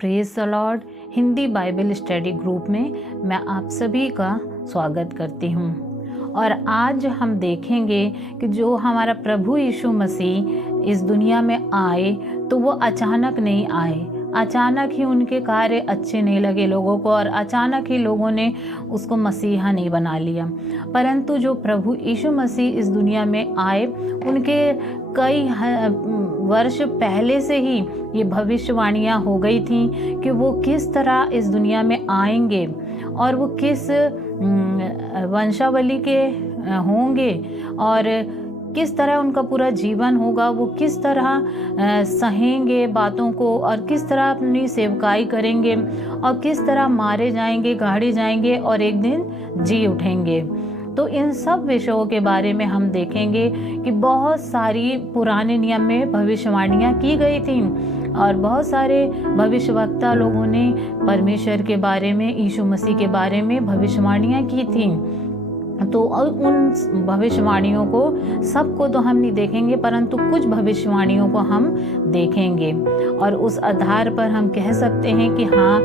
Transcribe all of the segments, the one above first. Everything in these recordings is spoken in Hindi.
Praise the Lord Hindi Bible study group में मैं आप सभी का स्वागत करती हूँ। और आज हम देखेंगे कि जो हमारा प्रभु यीशु मसीह इस दुनिया में आए तो वो अचानक नहीं आए। अचानक ही उनके कार्य अच्छे नहीं लगे लोगों को और अचानक ही लोगों ने उसको मसीहा नहीं बना लिया। परंतु जो प्रभु यीशु मसीह इस दुनिया में आए उनके कई वर्ष पहले से ही ये भविष्यवाणियाँ हो गई थी कि वो किस तरह इस दुनिया में आएंगे और वो किस वंशावली के होंगे और किस तरह उनका पूरा जीवन होगा, वो किस तरह सहेंगे बातों को और किस तरह अपनी सेवकाई करेंगे और किस तरह मारे जाएंगे, गाड़े जाएंगे और एक दिन जी उठेंगे। तो इन सब विषयों के बारे में हम देखेंगे कि बहुत सारी पुराने नियम में भविष्यवाणियाँ की गई थी और बहुत सारे भविष्यवक्ता लोगों ने परमेश्वर के बारे में, यीशु मसीह के बारे में भविष्यवाणियाँ की थी। तो उन भविष्यवाणियों को सबको तो हम नहीं देखेंगे, परंतु कुछ भविष्यवाणियों को हम देखेंगे और उस आधार पर हम कह सकते हैं कि हाँ,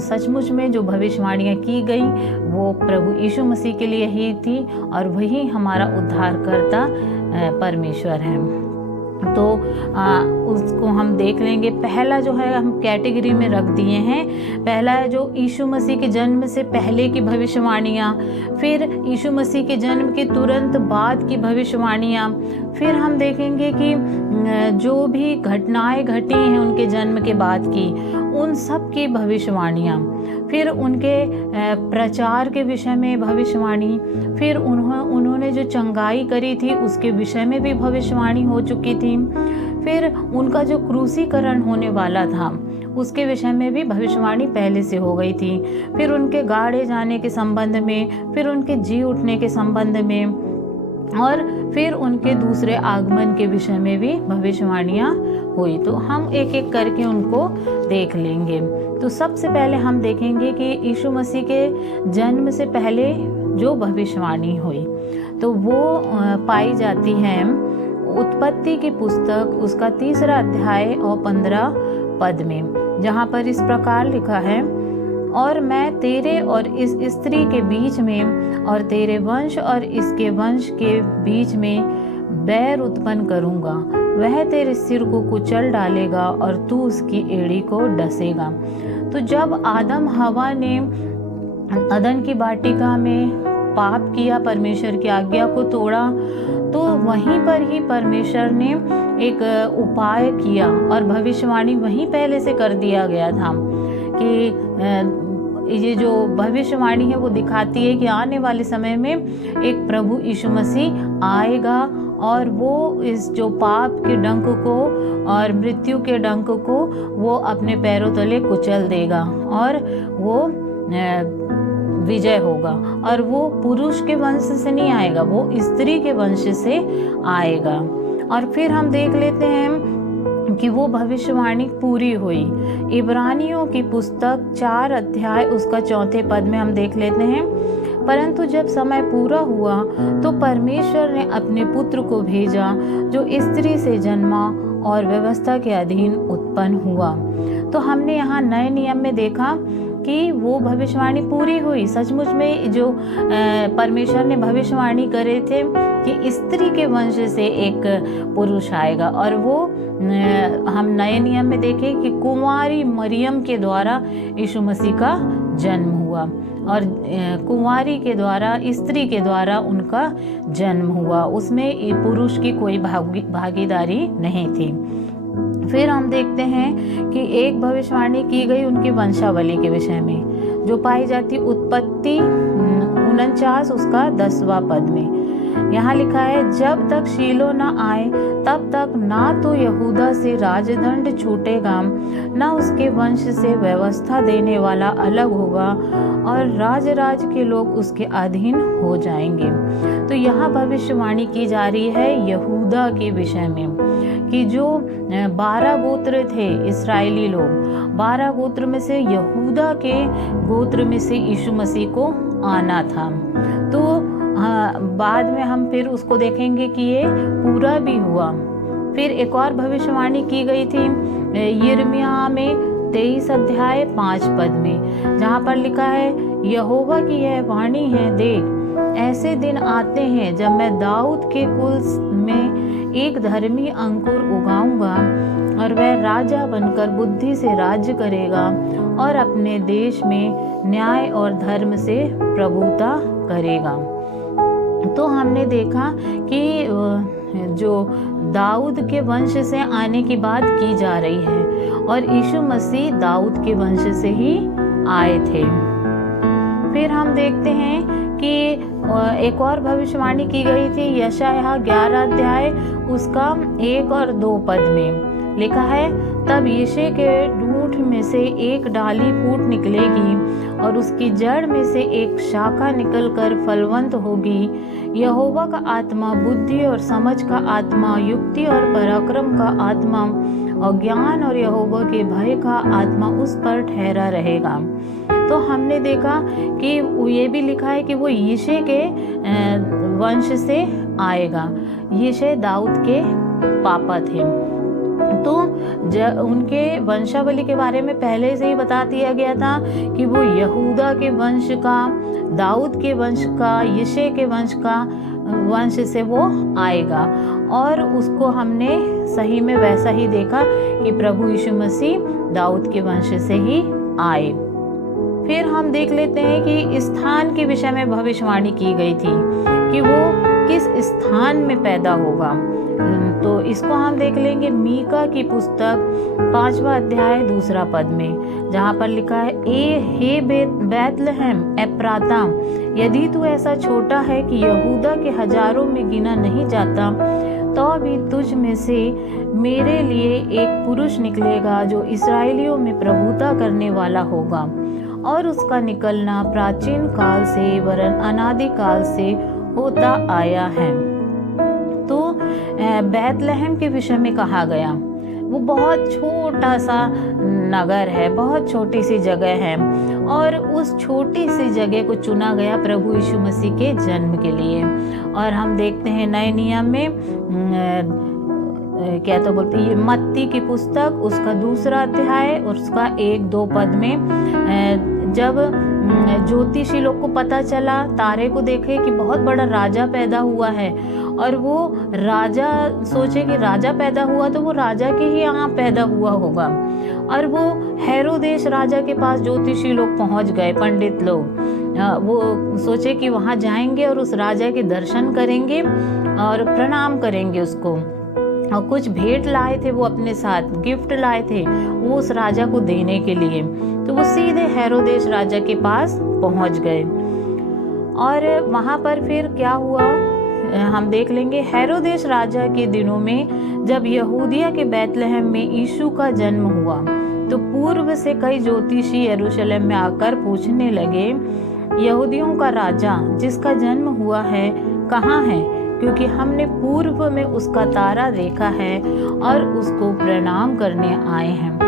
सचमुच में जो भविष्यवाणियाँ की गई वो प्रभु यीशु मसीह के लिए ही थी और वही हमारा उद्धारकर्ता परमेश्वर है। तो उसको हम देख लेंगे। पहला जो है हम कैटेगरी में रख दिए हैं। पहला है जो यीशु मसीह के जन्म से पहले की भविष्यवाणियाँ, फिर यीशु मसीह के जन्म के तुरंत बाद की भविष्यवाणियाँ, फिर हम देखेंगे कि जो भी घटनाएं घटी हैं उनके जन्म के बाद की उन सब की भविष्यवाणियाँ, फिर उनके प्रचार के विषय में भविष्यवाणी, फिर उन्होंने जो चंगाई करी थी उसके विषय में भी भविष्यवाणी हो चुकी थी, फिर उनका जो क्रूसीकरण होने वाला था उसके विषय में भी भविष्यवाणी पहले से हो गई थी, फिर उनके गाड़े जाने के संबंध में, फिर उनके जी उठने के संबंध में और फिर उनके दूसरे आगमन के विषय में भी भविष्यवाणियाँ हुई। तो हम एक एक करके उनको देख लेंगे। तो सबसे पहले हम देखेंगे कि यीशु मसीह के जन्म से पहले जो भविष्यवाणी हुई तो वो पाई जाती है उत्पत्ति की पुस्तक उसका 3 अध्याय और 15 पद में, जहाँ पर इस प्रकार लिखा है, और मैं तेरे और इस स्त्री के बीच में और तेरे वंश और इसके वंश के बीच में बैर उत्पन्न करूंगा। वह तेरे सिर को कुचल डालेगा और तू उसकी एड़ी को डसेगा। तो जब आदम हवा ने अदन की वाटिका में पाप किया, परमेश्वर की आज्ञा को तोड़ा, तो वहीं पर ही परमेश्वर ने एक उपाय किया और भविष्यवाणी वहीं पहले से कर दिया गया था कि ये जो भविष्यवाणी है वो दिखाती है कि आने वाले समय में एक प्रभु यीशु मसीह आएगा और वो इस जो पाप के डंक को और मृत्यु के डंक को वो अपने पैरों तले कुचल देगा और वो विजय होगा। और वो पुरुष के वंश से नहीं आएगा, वो स्त्री के वंश से आएगा। और फिर हम देख लेते हैं कि वो भविष्यवाणी पूरी हुई। इब्रानियों की पुस्तक 4 अध्याय उसका 4 पद में हम देख लेते हैं, परंतु जब समय पूरा हुआ तो परमेश्वर ने अपने पुत्र को भेजा जो स्त्री से जन्मा और व्यवस्था के अधीन उत्पन्न हुआ। तो हमने यहाँ नए नियम में देखा कि वो भविष्यवाणी पूरी हुई। सचमुच में जो परमेश्वर ने भविष्यवाणी करे थे कि स्त्री के वंश से एक पुरुष आएगा, और वो हम नए नियम में देखें कि कुंवारी मरियम के द्वारा यीशु मसीह का जन्म हुआ और कुंवारी के द्वारा, स्त्री के द्वारा उनका जन्म हुआ। उसमें पुरुष की कोई भागीदारी नहीं थी। फिर हम देखते हैं कि एक भविष्यवाणी की गई उनकी वंशावली के विषय में, जो पाई जाती उत्पत्ति 49 उसका 10वां पद में। यहाँ लिखा है, जब तक शीलो न आए तब तक ना तो यहूदा से राजदंड छूटेगा, ना उसके वंश से व्यवस्था देने वाला अलग होगा, और राज के लोग उसके अधीन हो जाएंगे। तो यहाँ भविष्यवाणी की जा रही है यहूदा के विषय में कि जो 12 गोत्र थे इस्राएली लोग, 12 गोत्र में से यहूदा के गोत्र में से यीशु मसीह को आना था। तो बाद में हम फिर उसको देखेंगे कि ये पूरा भी हुआ। फिर एक और भविष्यवाणी की गई थी यिर्मयाह में 23 अध्याय 5 पद में, जहाँ पर लिखा है, यहोवा की यह वाणी है, देख ऐसे दिन आते हैं जब मैं दाऊद के कुल में एक धर्मी अंकुर उगाऊंगा और वह राजा बनकर बुद्धि से राज्य करेगा और अपने देश में न्याय और धर्म से प्रभुता करेगा। तो हमने देखा कि जो दाऊद के वंश से आने की बात की जा रही है और यीशु मसीह दाऊद के वंश से ही आए थे। फिर हम देखते हैं कि एक और भविष्यवाणी की गई थी, यशायाह 11 अध्याय उसका 1 और 2 पद में लिखा है, तब यिशै के ढूंढ में से एक डाली फूट निकलेगी और उसकी जड़ में से एक शाखा निकलकर फलवंत होगी। यहोवा का आत्मा बुद्धि और समझ का आत्मा, युक्ति और पराक्रम का आत्मा और ज्ञान और यहोवा के भय का आत्मा उस पर ठहरा रहेगा। तो हमने देखा कि ये भी लिखा है कि वो यिशै के वंश से आएगा। यिशै दाऊद के पापा थे। तो उनके वंशावली के बारे में पहले से ही बता दिया गया था कि वो यहूदा के वंश का, दाऊद के वंश का, यिशै के वंश से वो आएगा। और उसको हमने सही में वैसा ही देखा कि प्रभु यीशु मसीह दाऊद के वंश से ही आए। फिर हम देख लेते हैं कि स्थान के विषय में भविष्यवाणी की गई थी कि वो किस स्थान में पैदा होगा। तो इसको हम देख लेंगे मीका की पुस्तक 5वां अध्याय 2 पद में, जहाँ पर लिखा है, हे बैतलहम एप्राता, यदि तू ऐसा छोटा है कि यहूदा के हजारों में गिना नहीं जाता, तो भी तुझ में से मेरे लिए एक पुरुष निकलेगा जो इसराइलियों में प्रभुता करने वाला होगा और उसका निकलना प्राचीन काल से वरन अनादि काल से होता आया है। तो बैतलहम के विषय में कहा गया, वो बहुत छोटा सा नगर है, बहुत छोटी सी जगह है और उस छोटी सी जगह को चुना गया प्रभु यीशु मसीह के जन्म के लिए। और हम देखते हैं नए नियम में क्या तो बोलते हैं, मत्ती की पुस्तक उसका 2 अध्याय और उसका 1-2 पद में, जब ज्योतिषी लोग को पता चला, तारे को देखे कि बहुत बड़ा राजा पैदा हुआ है और वो राजा सोचे कि राजा पैदा हुआ तो वो राजा के ही यहाँ पैदा हुआ होगा। और वो हेरोदेश राजा के पास ज्योतिषी लोग पहुँच गए, पंडित लोग, वो सोचे कि वहाँ जाएंगे और उस राजा के दर्शन करेंगे और प्रणाम करेंगे उसको। और कुछ भेंट लाए थे वो अपने साथ, गिफ्ट लाए थे वो उस राजा को देने के लिए। तो वो सीधे हेरोदेश राजा के पास पहुंच गए और वहां पर फिर क्या हुआ हम देख लेंगे। हेरोदेश राजा के दिनों में जब यहूदिया के बैतलहम में यीशु का जन्म हुआ तो पूर्व से कई ज्योतिषी यरूशलेम में आकर पूछने लगे, यहूदियों का राजा जिसका जन्म हुआ है कहाँ है, क्योंकि हमने पूर्व में उसका तारा देखा है और उसको प्रणाम करने आए हैं।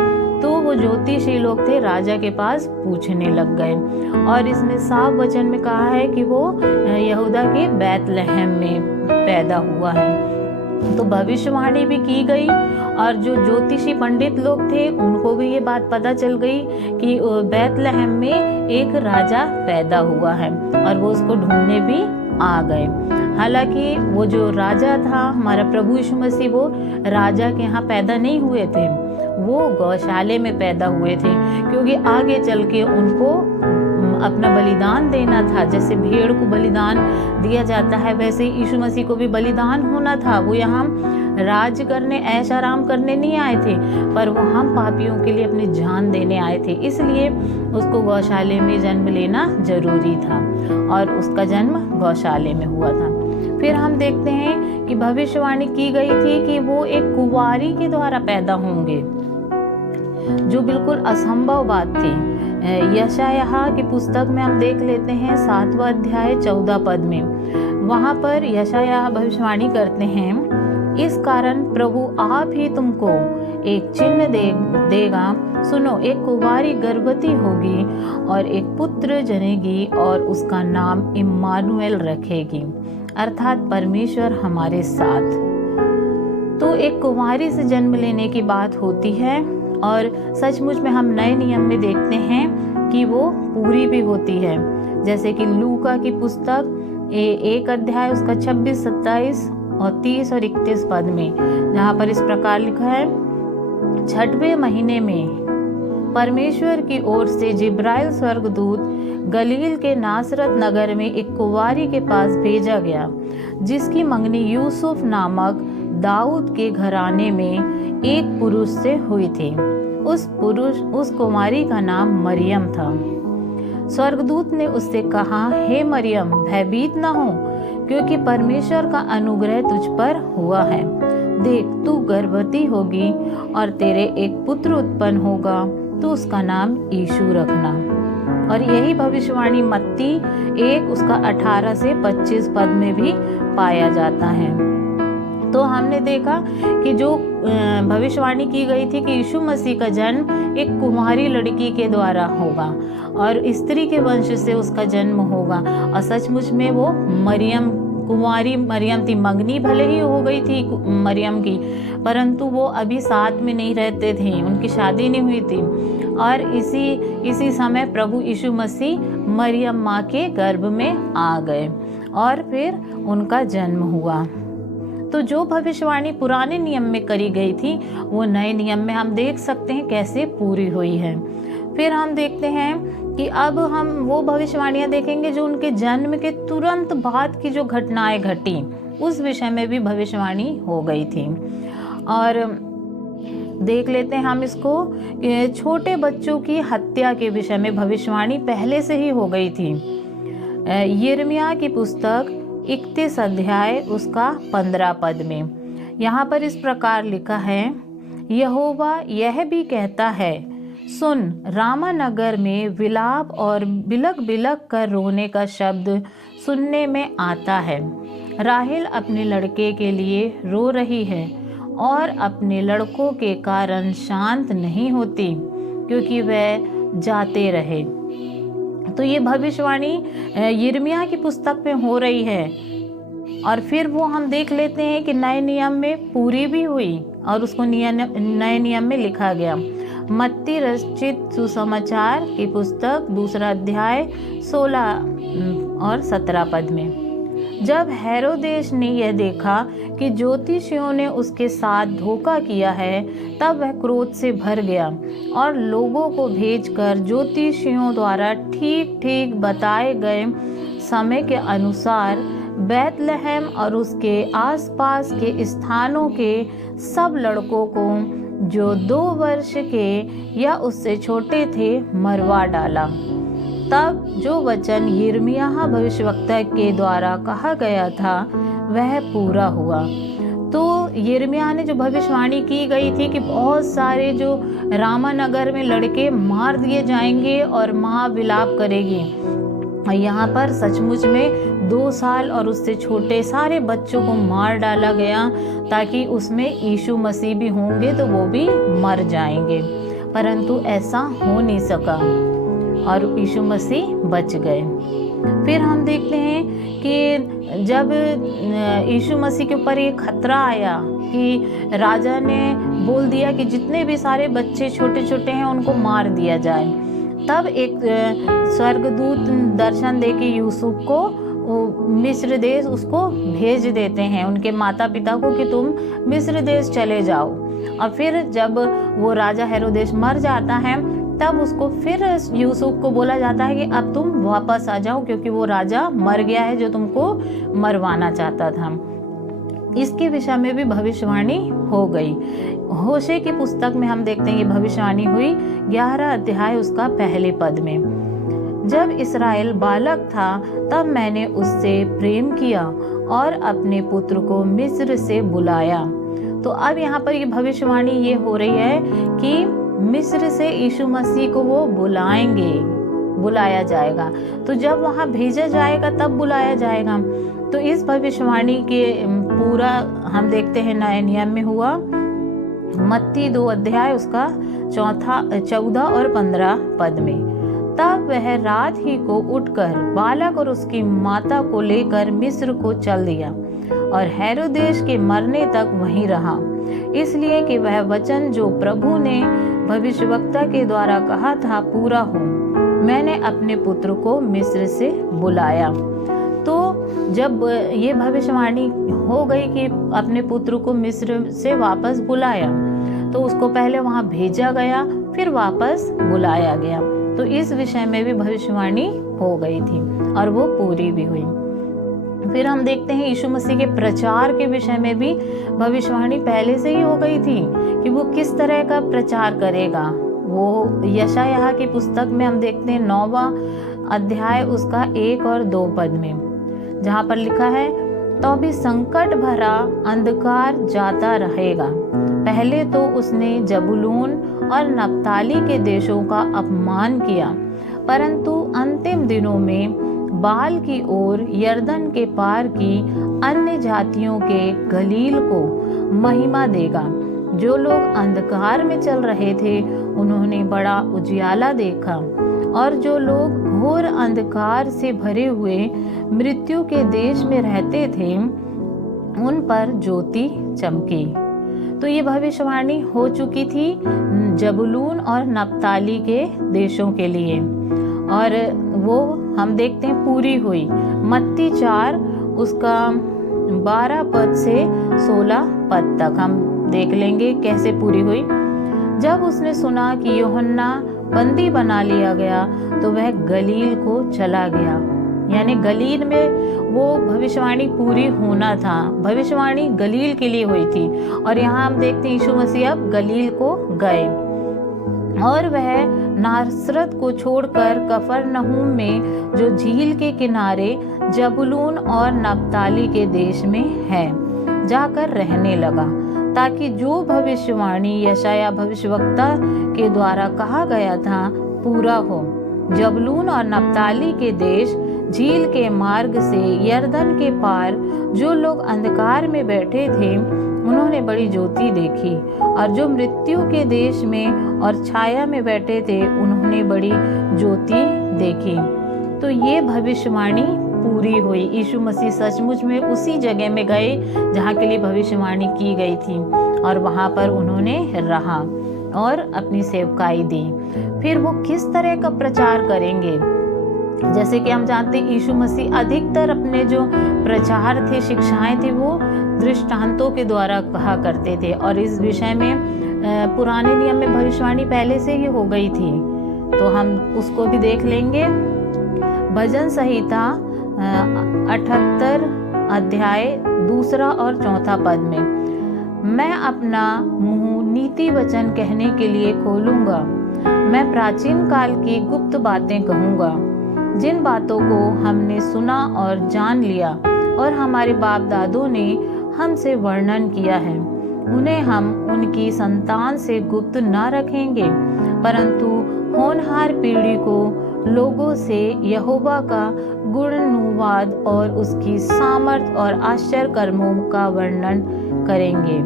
तो वो ज्योतिषी लोग थे राजा के पास पूछने लग गए और इसमें साफ वचन में कहा है कि वो यहूदा के बैतलहम में पैदा हुआ है। तो भविष्यवाणी भी की गई और जो ज्योतिषी पंडित लोग थे उनको भी ये बात पता चल गई कि बैतलहम में एक राजा पैदा हुआ है और वो उसको ढूंढने भी आ गए। हालांकि वो जो राजा था हमारा प्रभु यीशु मसीह, वो राजा के यहाँ पैदा नहीं हुए थे, वो गौशाले में पैदा हुए थे, क्योंकि आगे चल के उनको अपना बलिदान देना था। जैसे भेड़ को बलिदान दिया जाता है वैसे यीशु मसीह को भी बलिदान होना था। वो यहाँ राज करने, ऐश आराम करने नहीं आए थे, पर वो हम पापियों के लिए अपनी जान देने आए थे, इसलिए उसको गौशाले में जन्म लेना जरूरी था और उसका जन्म गौशाले में हुआ था। फिर हम देखते हैं कि भविष्यवाणी की गई थी कि वो एक कुंवारी के द्वारा पैदा होंगे, जो बिल्कुल असंभव बात थी। यशायाह की पुस्तक में हम देख लेते हैं 7वां अध्याय 14 पद में, वहां पर यशायाह भविष्यवाणी करते हैं, इस कारण प्रभु आप ही तुमको एक चिन्ह देगा, सुनो एक कुंवारी गर्भवती होगी और एक पुत्र जनेगी और उसका नाम इम्मानुएल रखेगी, अर्थात परमेश्वर हमारे साथ। तो एक कुंवारी से जन्म लेने की बात होती है और सचमुच में हम नए नियम में देखते हैं कि वो पूरी भी होती है। जैसे कि लूका की पुस्तक 1 अध्याय उसका 26, 27 और 30 और 31 पद में, जहाँ पर इस प्रकार लिखा है, 6वें महीने में परमेश्वर की ओर से जिब्राइल स्वर्गदूत गलील के नासरत नगर में एक कुंवारी के पास भेजा गया, जिसकी मंगनी यूसुफ नामक दाऊद के घराने में एक पुरुष से हुई थी। उस कुंवारी का नाम मरियम था। स्वर्गदूत ने उससे कहा, हे मरियम, भयभीत न हो, क्योंकि परमेश्वर का अनुग्रह तुझ पर हुआ है। देख, तू गर्भवती होगी और तेरे एक पुत्र उत्पन्न होगा, तो उसका नाम यीशु रखना। और यही भविष्यवाणी मत्ती 1 उसका 18 से 25 पद में भी पाया जाता है। तो हमने देखा कि जो भविष्यवाणी की गई थी कि यीशु मसीह का जन्म एक कुंवारी लड़की के द्वारा होगा और स्त्री के वंश से उसका जन्म होगा। और सचमुच में वो कुंवारी मरियम थी। मंगनी भले ही हो गई थी मरियम की, परंतु वो अभी साथ में नहीं रहते थे, उनकी शादी नहीं हुई थी। और इसी समय प्रभु यीशु मसीह मरियम माँ के गर्भ में आ गए और फिर उनका जन्म हुआ। तो जो भविष्यवाणी पुराने नियम में करी गई थी, वो नए नियम में हम देख सकते हैं कैसे पूरी हुई है। फिर हम देखते हैं कि अब हम वो भविष्यवाणियां देखेंगे जो उनके जन्म के तुरंत बाद की जो घटनाएं घटी, उस विषय में भी भविष्यवाणी हो गई थी। और देख लेते हैं हम इसको, छोटे बच्चों की हत्या के विषय में भविष्यवाणी पहले से ही हो गई थी। यिर्मयाह की पुस्तक 31 अध्याय उसका 15 पद में यहाँ पर इस प्रकार लिखा है, यहोवा यह भी कहता है, सुन, रामा नगर में विलाप और बिलक बिलक कर रोने का शब्द सुनने में आता है। राहेल अपने लड़के के लिए रो रही है और अपने लड़कों के कारण शांत नहीं होती, क्योंकि वह जाते रहे। तो ये भविष्यवाणी यिर्मयाह की पुस्तक में हो रही है। और फिर वो हम देख लेते हैं कि नए नियम में पूरी भी हुई और उसको नए नियम में लिखा गया। मत्ती रचित सुसमाचार की पुस्तक 2 अध्याय 16 और 17 पद में, जब हेरोदेस ने यह देखा कि ज्योतिषियों ने उसके साथ धोखा किया है, तब वह क्रोध से भर गया और लोगों को भेजकर ज्योतिषियों द्वारा ठीक ठीक बताए गए समय के अनुसार बैतलहम और उसके आसपास के स्थानों के सब लड़कों को जो 2 वर्ष के या उससे छोटे थे मरवा डाला। तब जो वचन यिर्मयाह भविष्यवक्ता के द्वारा कहा गया था वह पूरा हुआ। तो यिर्मयाह ने जो भविष्यवाणी की गई थी कि बहुत सारे जो रामानगर में लड़के मार दिए जाएंगे और महाविलाप करेगी, यहाँ पर सचमुच में 2 साल और उससे छोटे सारे बच्चों को मार डाला गया, ताकि उसमें यीशु मसीह भी होंगे तो वो भी मर जाएंगे। परंतु ऐसा हो नहीं सका और यीशु मसीह बच गए। फिर हम देखते हैं कि जब यीशु मसीह के ऊपर एक खतरा आया कि राजा ने बोल दिया कि जितने भी सारे बच्चे छोटे छोटे हैं उनको मार दिया जाए, तब एक स्वर्गदूत दर्शन देके यूसुफ को मिस्र देश उसको भेज देते हैं, उनके माता पिता को, कि तुम मिस्र देश चले जाओ। और फिर जब वो राजा हेरोदेस मर जाता है, तब उसको फिर यूसुफ को बोला जाता है कि अब तुम वापस आ जाओ, क्योंकि वो राजा मर गया है जो तुमको मरवाना चाहता था। इसके विषय में भी भविष्यवाणी हो गई। होशे की पुस्तक में हम देखते हैं ये भविष्यवाणी हुई 11 अध्याय उसका पहले पद में, जब इस्राएल बालक था तब मैंने उससे प्रेम किया और अपने पुत्र को मिस्र से बुलाया। तो अब यहाँ पर ये भविष्यवाणी ये हो रही है कि मिस्र से यीशु मसीह को वो बुलाया जाएगा। तो जब वहाँ भेजा जाएगा तब बुलाया जाएगा। तो इस भविष्यवाणी के पूरा हम देखते हैं नए नियम में हुआ। मत्ती 2 अध्याय उसका 14 और 15 पद में, तब वह रात ही को उठकर बालक और उसकी माता को लेकर मिस्र को चल दिया और हेरोदेस के मरने तक वहीं रहा, इसलिए कि वह वचन जो प्रभु ने भविष्यवक्ता के द्वारा कहा था पूरा हो। मैंने अपने पुत्र को मिस्र से बुलाया। तो जब ये भविष्यवाणी हो गई कि अपने पुत्र को मिस्र से वापस बुलाया, तो उसको पहले वहां भेजा गया, फिर वापस बुलाया गया। तो इस विषय में भी भविष्यवाणी हो गई थी और वो पूरी भी हुई। फिर हम देखते हैं यीशु मसीह के प्रचार के विषय में भी भविष्यवाणी पहले से ही हो गई थी कि वो किस तरह का प्रचार करेगा। वो यशायाह की पुस्तक में हम देखते हैं 9वां अध्याय उसका 1 और 2 पद में, जहाँ पर लिखा है, तो भी संकट भरा अंधकार जाता रहेगा। पहले तो उसने जबूलून और नप्ताली के देशों का अपमान किया, परंतु अंतिम दिनों में बाल की ओर यरदन के पार की अन्य जातियों के गलील को महिमा देगा। जो लोग अंधकार में चल रहे थे उन्होंने बड़ा उजियाला देखा, और जो लोग घोर अंधकार से भरे हुए मृत्यु के देश में रहते थे उन पर ज्योति चमकी। तो ये भविष्यवाणी हो चुकी थी जबूलून और नप्ताली के देशों के लिए, और वो हम देखते हैं पूरी हुई। मत्ती 4 उसका 12 पद से 16 पद तक हम देख लेंगे कैसे पूरी हुई। जब उसने सुना कि यूहन्ना बंदी बना लिया गया तो वह गलील को चला गया। यानी गलील में वो भविष्यवाणी पूरी होना था। भविष्यवाणी गलील के लिए हुई थी, और यहाँ हम देखते हैं यीशु मसीह अब गलील को गए, और वह नासरत को छोड़कर कफरनहूम में जो झील के किनारे जबूलून और नप्ताली के देश में है जाकर रहने लगा, ताकि जो भविष्यवाणी यशायाह भविष्यवक्ता के द्वारा कहा गया था पूरा हो। जबूलून और नप्ताली के देश झील के मार्ग से यरदन के पार जो लोग अंधकार में बैठे थे उन्होंने बड़ी ज्योति देखी, और जो मृत्यु के देश में और छाया में बैठे थे उन्होंने बड़ी ज्योति देखी। तो ये भविष्यवाणी पूरी हुई। यीशु मसीह सचमुच में उसी जगह में गए जहाँ के लिए भविष्यवाणी की गई थी, और वहाँ पर उन्होंने रहा और अपनी सेवकाई दी। फिर वो किस तरह का प्रचार करेंगे? जैसे कि हम जानते हैं यीशु मसीह अधिकतर अपने जो प्रचार थे, शिक्षाएं थी, वो दृष्टांतों के द्वारा कहा करते थे, और इस विषय में पुराने नियम में भविष्यवाणी पहले से ही हो गई थी। तो हम उसको भी देख लेंगे। भजन संहिता 78 अध्याय 2 और 4 पद में, मैं अपना मुंह नीति वचन कहने के लिए खोलूंगा। मैं प्राचीन काल की गुप्त बातें कहूंगा, जिन बातों को हमने सुना और जान लिया और हमारे बाप दादों ने हमसे वर्णन किया है। उन्हें हम उनकी संतान से गुप्त न रखेंगे, परंतु होनहार पीढ़ी को लोगों से यहोवा का गुणनुवाद और उसकी सामर्थ और आश्चर्य कर्मों का वर्णन करेंगे।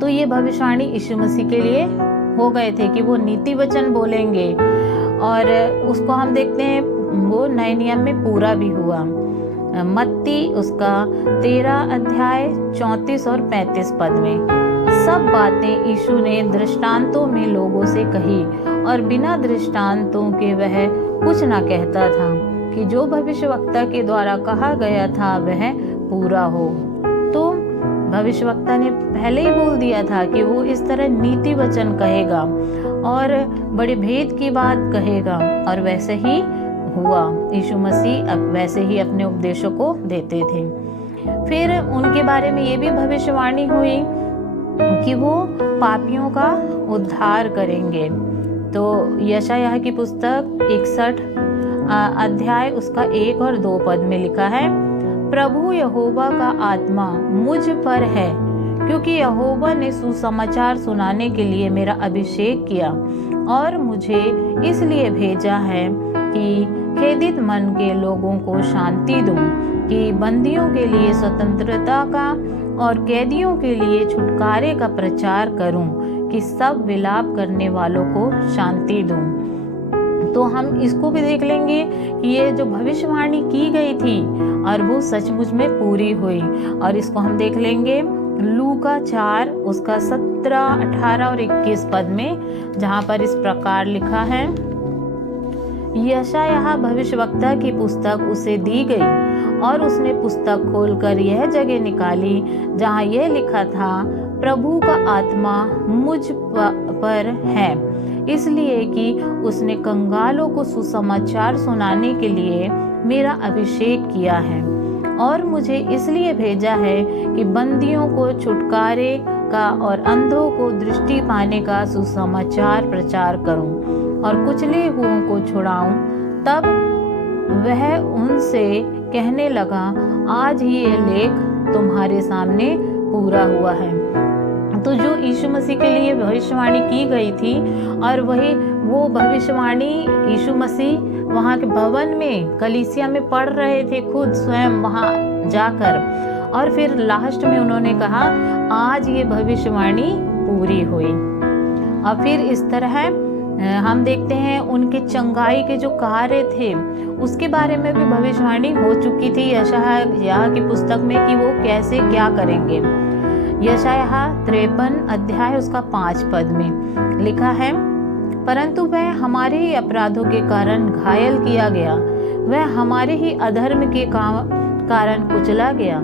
तो ये भविष्यवाणी यीशु मसीह के लिए हो गए थे कि वो नीति वचन बोलेंगे, और उसको हम देखते हैं वो नए नियम में पूरा भी हुआ। मत्ती उसका 13 अध्याय 34 और 35 पद में, सब बातें यीशु ने दृष्टांतों में लोगों से कही, और बिना दृष्टांतों के वह कुछ न कहता था, कि जो भविष्यवक्ता के द्वारा कहा गया था वह पूरा हो। तो भविष्यवक्ता ने पहले ही बोल दिया था कि वो इस तरह नीति वचन कहेगा और बड़े भेद की बात कहेगा, और वैसे ही हुआ। यीशु मसीह अब वैसे ही अपने उपदेशों को देते थे। फिर उनके बारे में ये भी भविष्यवाणी हुई कि वो पापियों का उद्धार करेंगे। तो यशायाह की पुस्तक 61 अध्याय उसका 1 और 2 पद में लिखा है, प्रभु यहोवा का आत्मा मुझ पर है, क्योंकि यहोवा ने सुसमाचार सुनाने के लिए मेरा अभिषेक किया, और मुझे इसलिए भेजा है कि खेदित मन के लोगों को शांति दूं, कि बंदियों के लिए स्वतंत्रता का और कैदियों के लिए छुटकारे का प्रचार करूं, कि सब विलाप करने वालों को शांति दूं। तो हम इसको भी देख लेंगे कि ये जो भविष्यवाणी की गई थी और वो सचमुच में पूरी हुई, और इसको हम देख लेंगे लूका 4 उसका 17, 18 और 21 पद में, जहाँ पर इस प्रकार लिखा है, यशायाह भविष्यवक्ता की पुस्तक उसे दी गई और उसने पुस्तक खोलकर यह जगह निकाली जहाँ यह लिखा था, प्रभु का आत्मा मुझ पर है, इसलिए कि उसने कंगालों को सुसमाचार सुनाने के लिए मेरा अभिषेक किया है और मुझे इसलिए भेजा है कि बंदियों को छुटकारे का और अंधों को दृष्टि पाने का सुसमाचार प्रचार करूं और कुचले हुओं को छुड़ाऊं। तब वह उनसे कहने लगा, आज ही ये लेख तुम्हारे सामने पूरा हुआ है। तो जो यीशु मसीह के लिए भविष्यवाणी की गई थी, और वही वो भविष्यवाणी यीशु मसीह वहाँ के भवन में कलीसिया में पढ़ रहे थे, खुद स्वयं वहाँ जाकर, और फिर लास्ट में उन्होंने कहा, आज ये भविष्यवाणी पूरी हुई। और फिर इस तरह हम देखते हैं उनके चंगाई के जो कार्य थे उसके बारे में भी भविष्यवाणी हो चुकी थी यशायाह की पुस्तक में, कि वो कैसे क्या करेंगे। यशायाह 53 अध्याय उसका 5 पद में लिखा है, परंतु वह हमारे ही अपराधों के कारण घायल किया गया, वह हमारे ही अधर्म के कारण कुचला गया,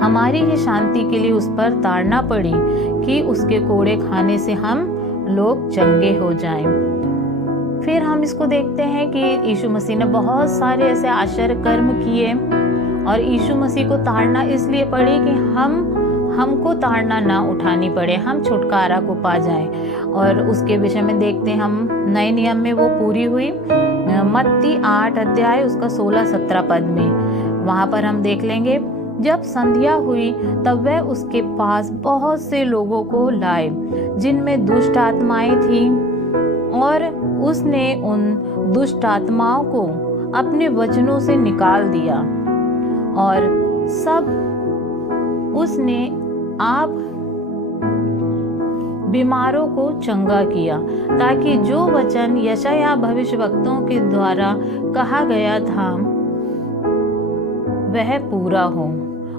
हमारी ही शांति के लिए उस पर ताड़ना पड़ी कि उसके कोड़े खाने से हम लोग चंगे हो जाएं। फिर हम इसको देखते हैं कि यीशु मसीह ने बहुत सारे ऐसे आश्चर्य कर्म किए और यीशु मसीह को ताड़ना इसलिए पड़ी कि हमको ताड़ना ना उठानी पड़े, हम छुटकारा को पा जाएं। और उसके विषय में देखते हैं हम नए नियम में वो पूरी हुई मत्ती 8 अध्याय उसका 16-17 पद में। वहाँ पर हम देख लेंगे, जब संध्या हुई तब वह उसके पास बहुत से लोगों को लाए जिनमें दुष्ट आत्माएं थीं, और उसने उन दुष्ट आत्माओं को अपने वचनों से निकाल दिया और सब उसने आप बीमारों को चंगा किया, ताकि जो वचन यशायाह भविष्यवक्ताओं के द्वारा कहा गया था वह पूरा हो।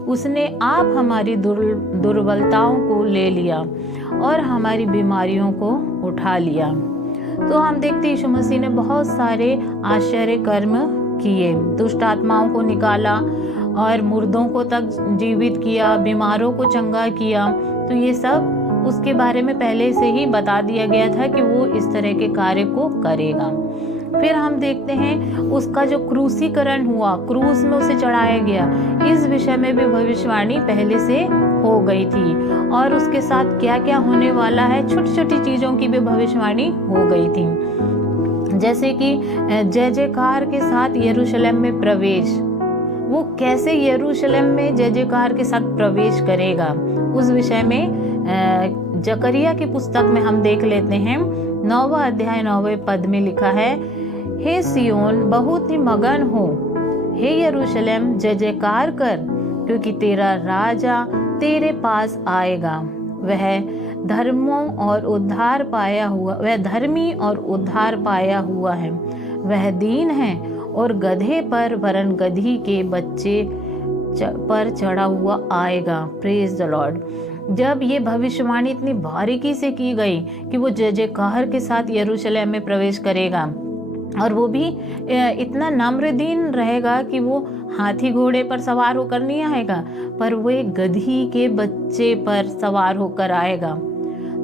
उसने आप हमारी दुर्बलताओं को ले लिया और हमारी बीमारियों को उठा लिया। तो हम देखते यीशु मसीह ने बहुत सारे आश्चर्य कर्म किए, दुष्ट आत्माओं को निकाला और मुर्दों को तक जीवित किया, बीमारों को चंगा किया। तो ये सब उसके बारे में पहले से ही बता दिया गया था कि वो इस तरह के कार्य को करेगा। फिर हम देखते हैं उसका जो क्रूसीकरण हुआ, क्रूस में उसे चढ़ाया गया, इस विषय में भी भविष्यवाणी पहले से हो गई थी, और उसके साथ क्या क्या होने वाला है, छोटी छोटी चीजों की भी भविष्यवाणी हो गई थी। जैसे कि जय जयकार के साथ यरूशलेम में प्रवेश, वो कैसे यरूशलेम में जय जयकार के साथ प्रवेश करेगा, उस विषय में जकरिया की पुस्तक में हम देख लेते हैं। 9वां अध्याय 9वें पद में लिखा है, हे सियोन बहुत ही मगन हो, हे यरूशलेम जय जयकार कर, क्योंकि तेरा राजा तेरे पास आएगा। वह धर्मों और उद्धार पाया हुआ, वह धर्मी और उद्धार पाया हुआ है। वह दीन है और गधे पर वरन गधी के बच्चे पर चढ़ा हुआ आएगा। Praise the Lord. जब ये भविष्यवाणी इतनी बारीकी से की गई कि वो जय जयकार के साथ यरूशलेम में प्रवेश करेगा, और वो भी इतना नम्र दीन रहेगा कि वो हाथी घोड़े पर सवार होकर नहीं आएगा, पर वो एक गधी के बच्चे पर सवार होकर आएगा।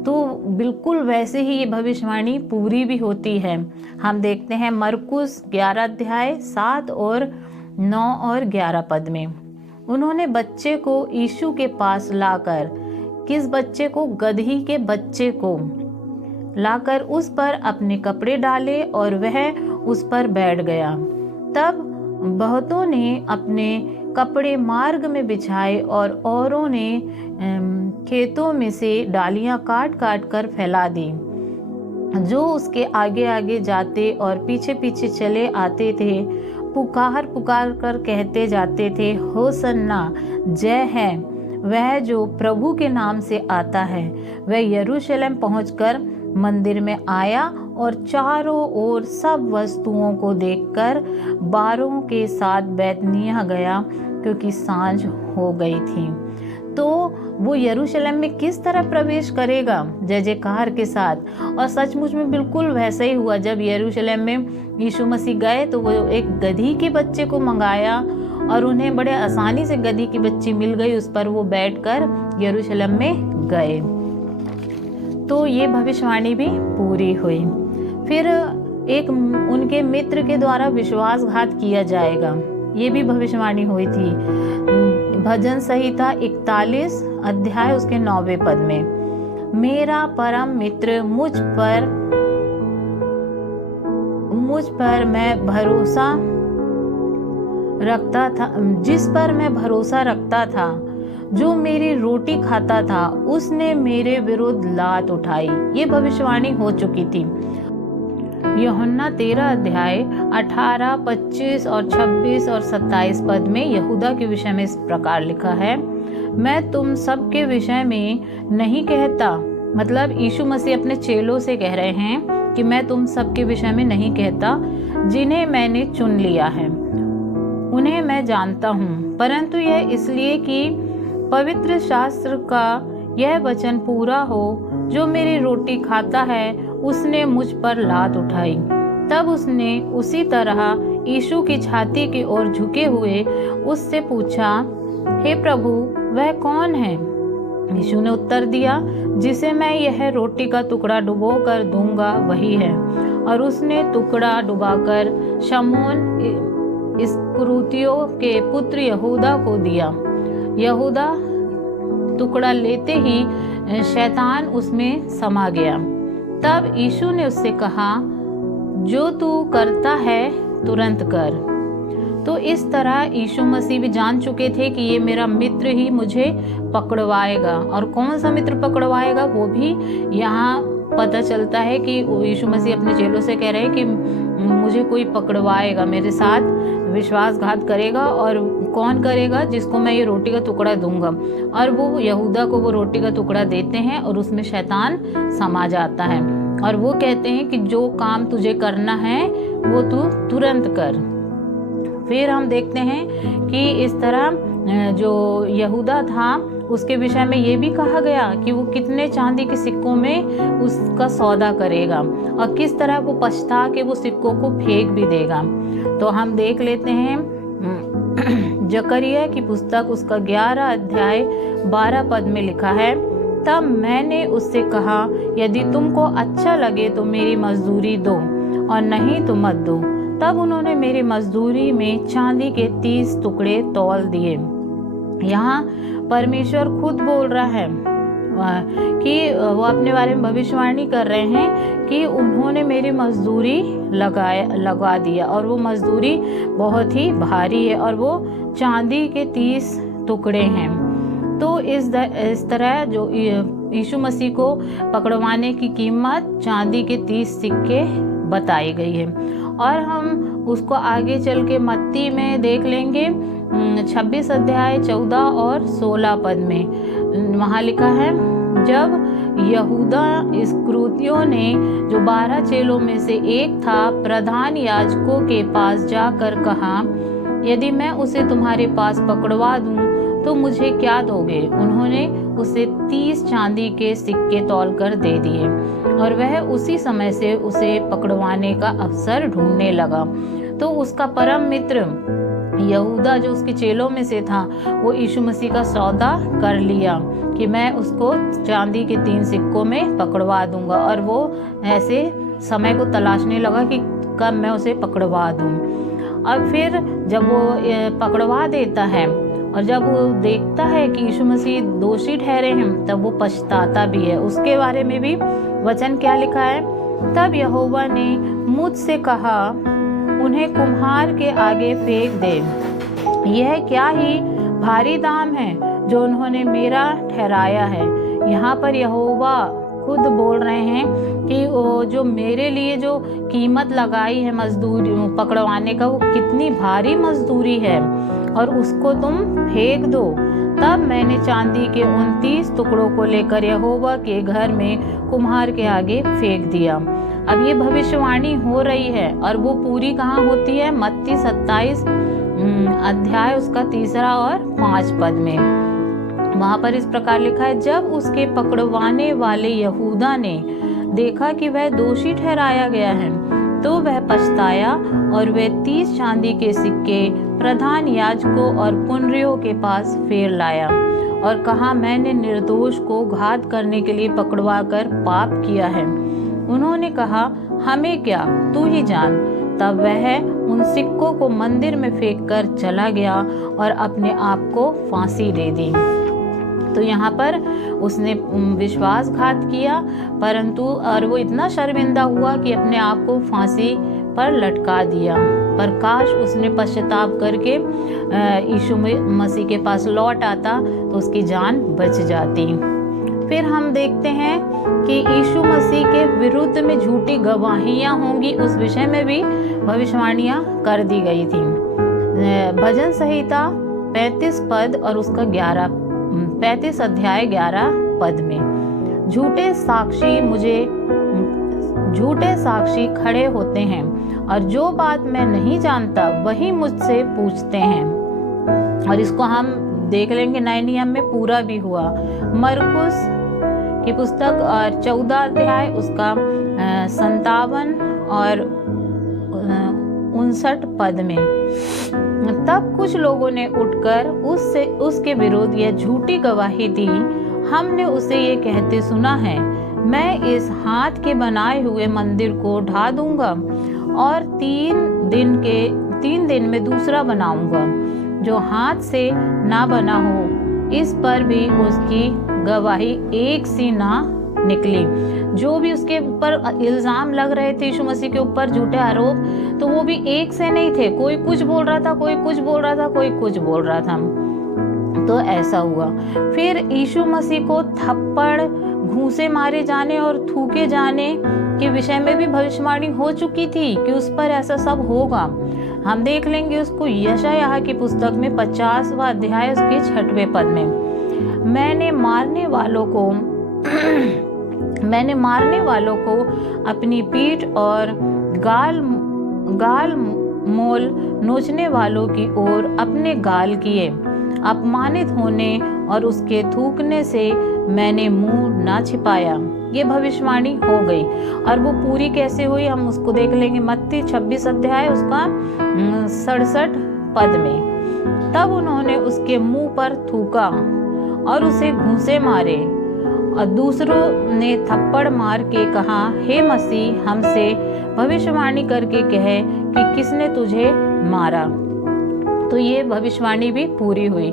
तो बिल्कुल वैसे ही ये भविष्यवाणी पूरी भी होती है। हम देखते हैं मरकुस 11 अध्याय 7 और 9 और 11 पद में। उन्होंने बच्चे को यीशु के पास लाकर, किस बच्चे को? गधी के बच्चे को लाकर उस पर अपने कपड़े डाले और वह उस पर बैठ गया। तब बहुतों ने अपने कपड़े मार्ग में बिछाए और औरों ने खेतों में से डालियां काट काट कर फैला दी। जो उसके आगे आगे जाते और पीछे पीछे चले आते थे, पुकार पुकार कर कहते जाते थे, होसन्ना, जय है वह जो प्रभु के नाम से आता है। वह यरूशलेम पहुंचकर मंदिर में आया और चारों ओर सब वस्तुओं को देखकर बारों के साथ बैतनिय्याह गया, क्योंकि सांझ हो गई थी। तो वो यरूशलेम में किस तरह प्रवेश करेगा जय जयकार के साथ। और सचमुच में बिल्कुल वैसा ही हुआ। जब यरूशलेम में यीशु मसीह गए तो वो एक गधी के बच्चे को मंगाया और उन्हें बड़े आसानी से गधी की बच्ची मिल गई, उस पर वो बैठकर यरूशलेम में गए। तो ये भविष्यवाणी भी पूरी हुई। फिर एक उनके मित्र के द्वारा विश्वासघात किया जाएगा, ये भी भविष्यवाणी हुई थी। भजन संहिता 41 अध्याय उसके 9वें पद में, मेरा परम मित्र मुझ पर मैं भरोसा रखता था, जिस पर मैं भरोसा रखता था, जो मेरी रोटी खाता था, उसने मेरे विरुद्ध लात उठाई। ये भविष्यवाणी हो चुकी थी। यूहन्ना 13 अध्याय 18, 25 और 26 और 27 पद में यहूदा के विषय में इस प्रकार लिखा है, मैं तुम सब के विषय में नहीं कहता, मतलब यीशु मसीह अपने चेलों से कह रहे हैं कि मैं तुम सब के विषय में नहीं कहता, जिन्हें मैंने चुन लिया है उन्हें मैं जानता हूँ, परंतु यह इसलिए कि पवित्र शास्त्र का यह वचन पूरा हो, जो मेरी रोटी खाता है उसने मुझ पर लात उठाई। तब उसने उसी तरह यीशु की छाती की ओर झुके हुए उससे पूछा, हे प्रभु, वह कौन है? यीशु ने उत्तर दिया, जिसे मैं यह रोटी का टुकड़ा डुबो कर दूंगा वही है। और उसने टुकड़ा डुबाकर शमौन इस्करियोती के पुत्र यहूदा को दिया। यहूदा टुकड़ा लेते ही शैतान उसमें समा गया। तब यीशु ने उससे कहा, जो तू करता है तुरंत कर। तो इस तरह यीशु मसीह भी जान चुके थे कि ये मेरा मित्र ही मुझे पकड़वाएगा। और कौन सा मित्र पकड़वाएगा वो भी यहाँ पता चलता है कि यीशु मसीह अपने चेलों से कह रहे हैं कि मुझे कोई पकड़वाएगा, मेरे साथ विश्वासघात करेगा। और कौन करेगा? जिसको मैं ये रोटी का टुकड़ा दूंगा। और वो यहूदा को वो रोटी का टुकड़ा देते हैं और उसमें शैतान समा जाता है। और वो कहते हैं कि जो काम तुझे करना है वो तू तुरंत कर। फिर हम देखते हैं कि इस तरह जो यहूदा था उसके विषय में ये भी कहा गया कि वो कितने चांदी के सिक्कों में उसका सौदा करेगा और किस तरह वो पछता के वो सिक्कों को फेंक भी देगा। तो हम देख लेते हैं जकरिया की पुस्तक उसका 11 अध्याय 12 पद में लिखा है, तब मैंने उससे कहा, यदि तुमको अच्छा लगे तो मेरी मजदूरी दो और नहीं तो मत दो। तब उन्होंने मेरी मजदूरी में चांदी के 30 टुकड़े तौल दिए। यहाँ परमेश्वर खुद बोल रहा है कि वो अपने बारे में भविष्यवाणी कर रहे हैं कि उन्होंने मेरी मजदूरी लगा दिया और वो मजदूरी बहुत ही भारी है और वो चांदी के 30 टुकड़े हैं। तो इस तरह जो यीशु मसीह को पकड़वाने की कीमत चांदी के 30 सिक्के बताई गई है। और हम उसको आगे चल के मत्ती में देख लेंगे 26 अध्याय 14 और 16 पद में। वहाँ लिखा है, जब यहूदा इस्करियोती ने जो 12 चेलों में से एक था प्रधान याजकों के पास जाकर कहा, यदि मैं उसे तुम्हारे पास पकड़वा दूं तो मुझे क्या दोगे? उन्होंने उसे 30 चांदी के सिक्के तौलकर दे दिए और वह उसी समय से उसे पकड़वाने का अवसर ढूंढने लगा। तो उसका परम मित्र यहूदा जो उसके चेलों में से था वो यीशु मसीह का सौदा कर लिया कि मैं उसको चांदी के 3 सिक्कों में पकड़वा दूंगा। और वो ऐसे समय को तलाशने लगा कि कब मैं उसे पकड़वा दूं। अब फिर जब वो पकड़वा देता है और जब वो देखता है कि यीशु मसीह दोषी ठहरे हैं तब वो पछताता भी है। उसके बारे में भी वचन क्या लिखा है, तब यहोवा ने मुझसे कहा, उन्हें कुम्हार के आगे फेंक दे। यह क्या ही भारी दाम है जो उन्होंने मेरा ठहराया है। यहाँ पर यहोवा खुद बोल रहे हैं कि वो जो मेरे लिए जो कीमत लगाई है मजदूरी पकड़वाने का वो कितनी भारी मजदूरी है और उसको तुम फेंक दो। तब मैंने चांदी के 29 टुकड़ों को लेकर यहोवा के घर में कुम्हार के आगे फेंक दिया। अब ये भविष्यवाणी हो रही है और वो पूरी कहाँ होती है? मत्ती 27 अध्याय उसका 3 और 5 पद में। वहां पर इस प्रकार लिखा है, जब उसके पकड़वाने वाले यहूदा ने देखा कि वह दोषी ठहराया गया है तो वह पछताया और वह 30 चांदी के सिक्के प्रधान याजकों और पुनरियों के पास फेर लाया और कहा, मैंने निर्दोष को घात करने के लिए पकड़वा कर पाप किया है। उन्होंने कहा, हमें क्या, तू ही जान। तब वह उन सिक्कों को मंदिर में फेंक कर चला गया और अपने आप को फांसी दे दी। तो यहाँ पर उसने विश्वासघात किया, परंतु और वो इतना शर्मिंदा हुआ कि अपने आप को फांसी पर लटका दिया। पर काश उसने पश्चाताप करके यीशु मसीह के पास लौट आता तो उसकी जान बच जाती। फिर हम देखते हैं कि यीशु मसीह के विरुद्ध में झूठी गवाहियां होंगी, उस विषय में भी भविष्यवाणियां कर दी गई थी। भजन संहिता 35 पद और उसका 35 अध्याय 11 पद में, झूठे साक्षी खड़े होते हैं और जो बात मैं नहीं जानता वही मुझसे पूछते हैं। और इसको हम देख लेंगे नए नियम में पूरा भी हुआ। मरकुस की पुस्तक और 14 अध्याय उसका 57 और 59 पद में, तब कुछ लोगों ने उठकर उसके विरुद्ध यह झूठी गवाही दी, हमने उसे ये कहते सुना है, मैं इस हाथ के बनाए हुए मंदिर को ढा दूंगा और 3 दिन में दूसरा बनाऊंगा जो हाथ से ना बना हो। इस पर भी उसकी गवाही एक सी ना निकली। जो भी उसके ऊपर इल्जाम लग रहे थे यीशु मसीह के ऊपर, झूठे आरोप, तो वो भी एक से नहीं थे। कोई कुछ बोल रहा था, कोई कुछ बोल रहा था, कोई कुछ बोल रहा था। तो ऐसा हुआ। फिर यीशु मसीह को थप्पड़, घूंसे मारे जाने और थूके जाने के विषय में भी भविष्यवाणी हो चुकी थी कि उस पर ऐसा सब होगा। हम देख लेंगे उसको यशायाह की पुस्तक में 50वां अध्याय उसके 6वें पद में, मैंने मारने वालों को अपनी पीठ और गाल मोल नोचने वालों की ओर अपने गाल किए। अपमानित होने और उसके थूकने से मैंने मुंह ना छिपाया। ये भविष्यवाणी हो गई और वो पूरी कैसे हुई हम उसको देख लेंगे। मत्ती 26 अध्याय उसका 67 पद में, तब उन्होंने उसके मुंह पर थूका और उसे घूंसे मारे और दूसरों ने थप्पड़ मार के कहा, हे मसीह हमसे भविष्यवाणी करके कहे कि किसने तुझे मारा। तो ये भविष्यवाणी भी पूरी हुई।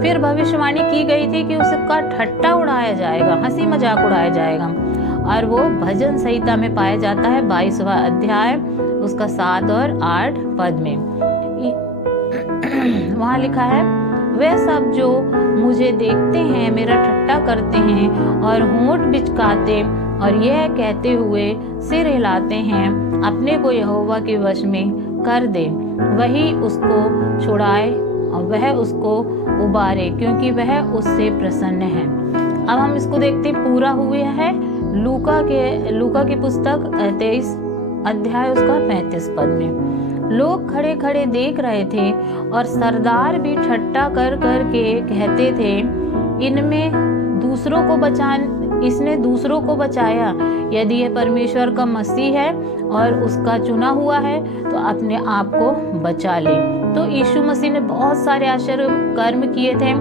फिर भविष्यवाणी की गई थी कि उसका ठट्टा उड़ाया जाएगा, हंसी मजाक उड़ाया जाएगा, और वो भजन संहिता में पाया जाता है 22वां अध्याय उसका 7 और 8 पद में। वहाँ लिखा है, वे सब जो मुझे देखते हैं मेरा ठट्टा करते हैं और होंठ बिचकाते और यह कहते हुए सिर हिलाते हैं, अपने को यहोवा के वश में कर दे, वही उसको छुड़ाए और वह उसको उबारे, क्योंकि वह उससे प्रसन्न है। अब हम इसको देखते पूरा हुआ है लूका की पुस्तक 23 अध्याय उसका 35 पद में। लोग खड़े खड़े देख रहे थे और सरदार भी ठट्टा कर कर के कहते थे, इसने दूसरों को बचाया। यदि यह परमेश्वर का मसीह है और उसका चुना हुआ है तो अपने आप को बचा ले। तो यीशु मसीह ने बहुत सारे आश्चर्य कर्म किए थे,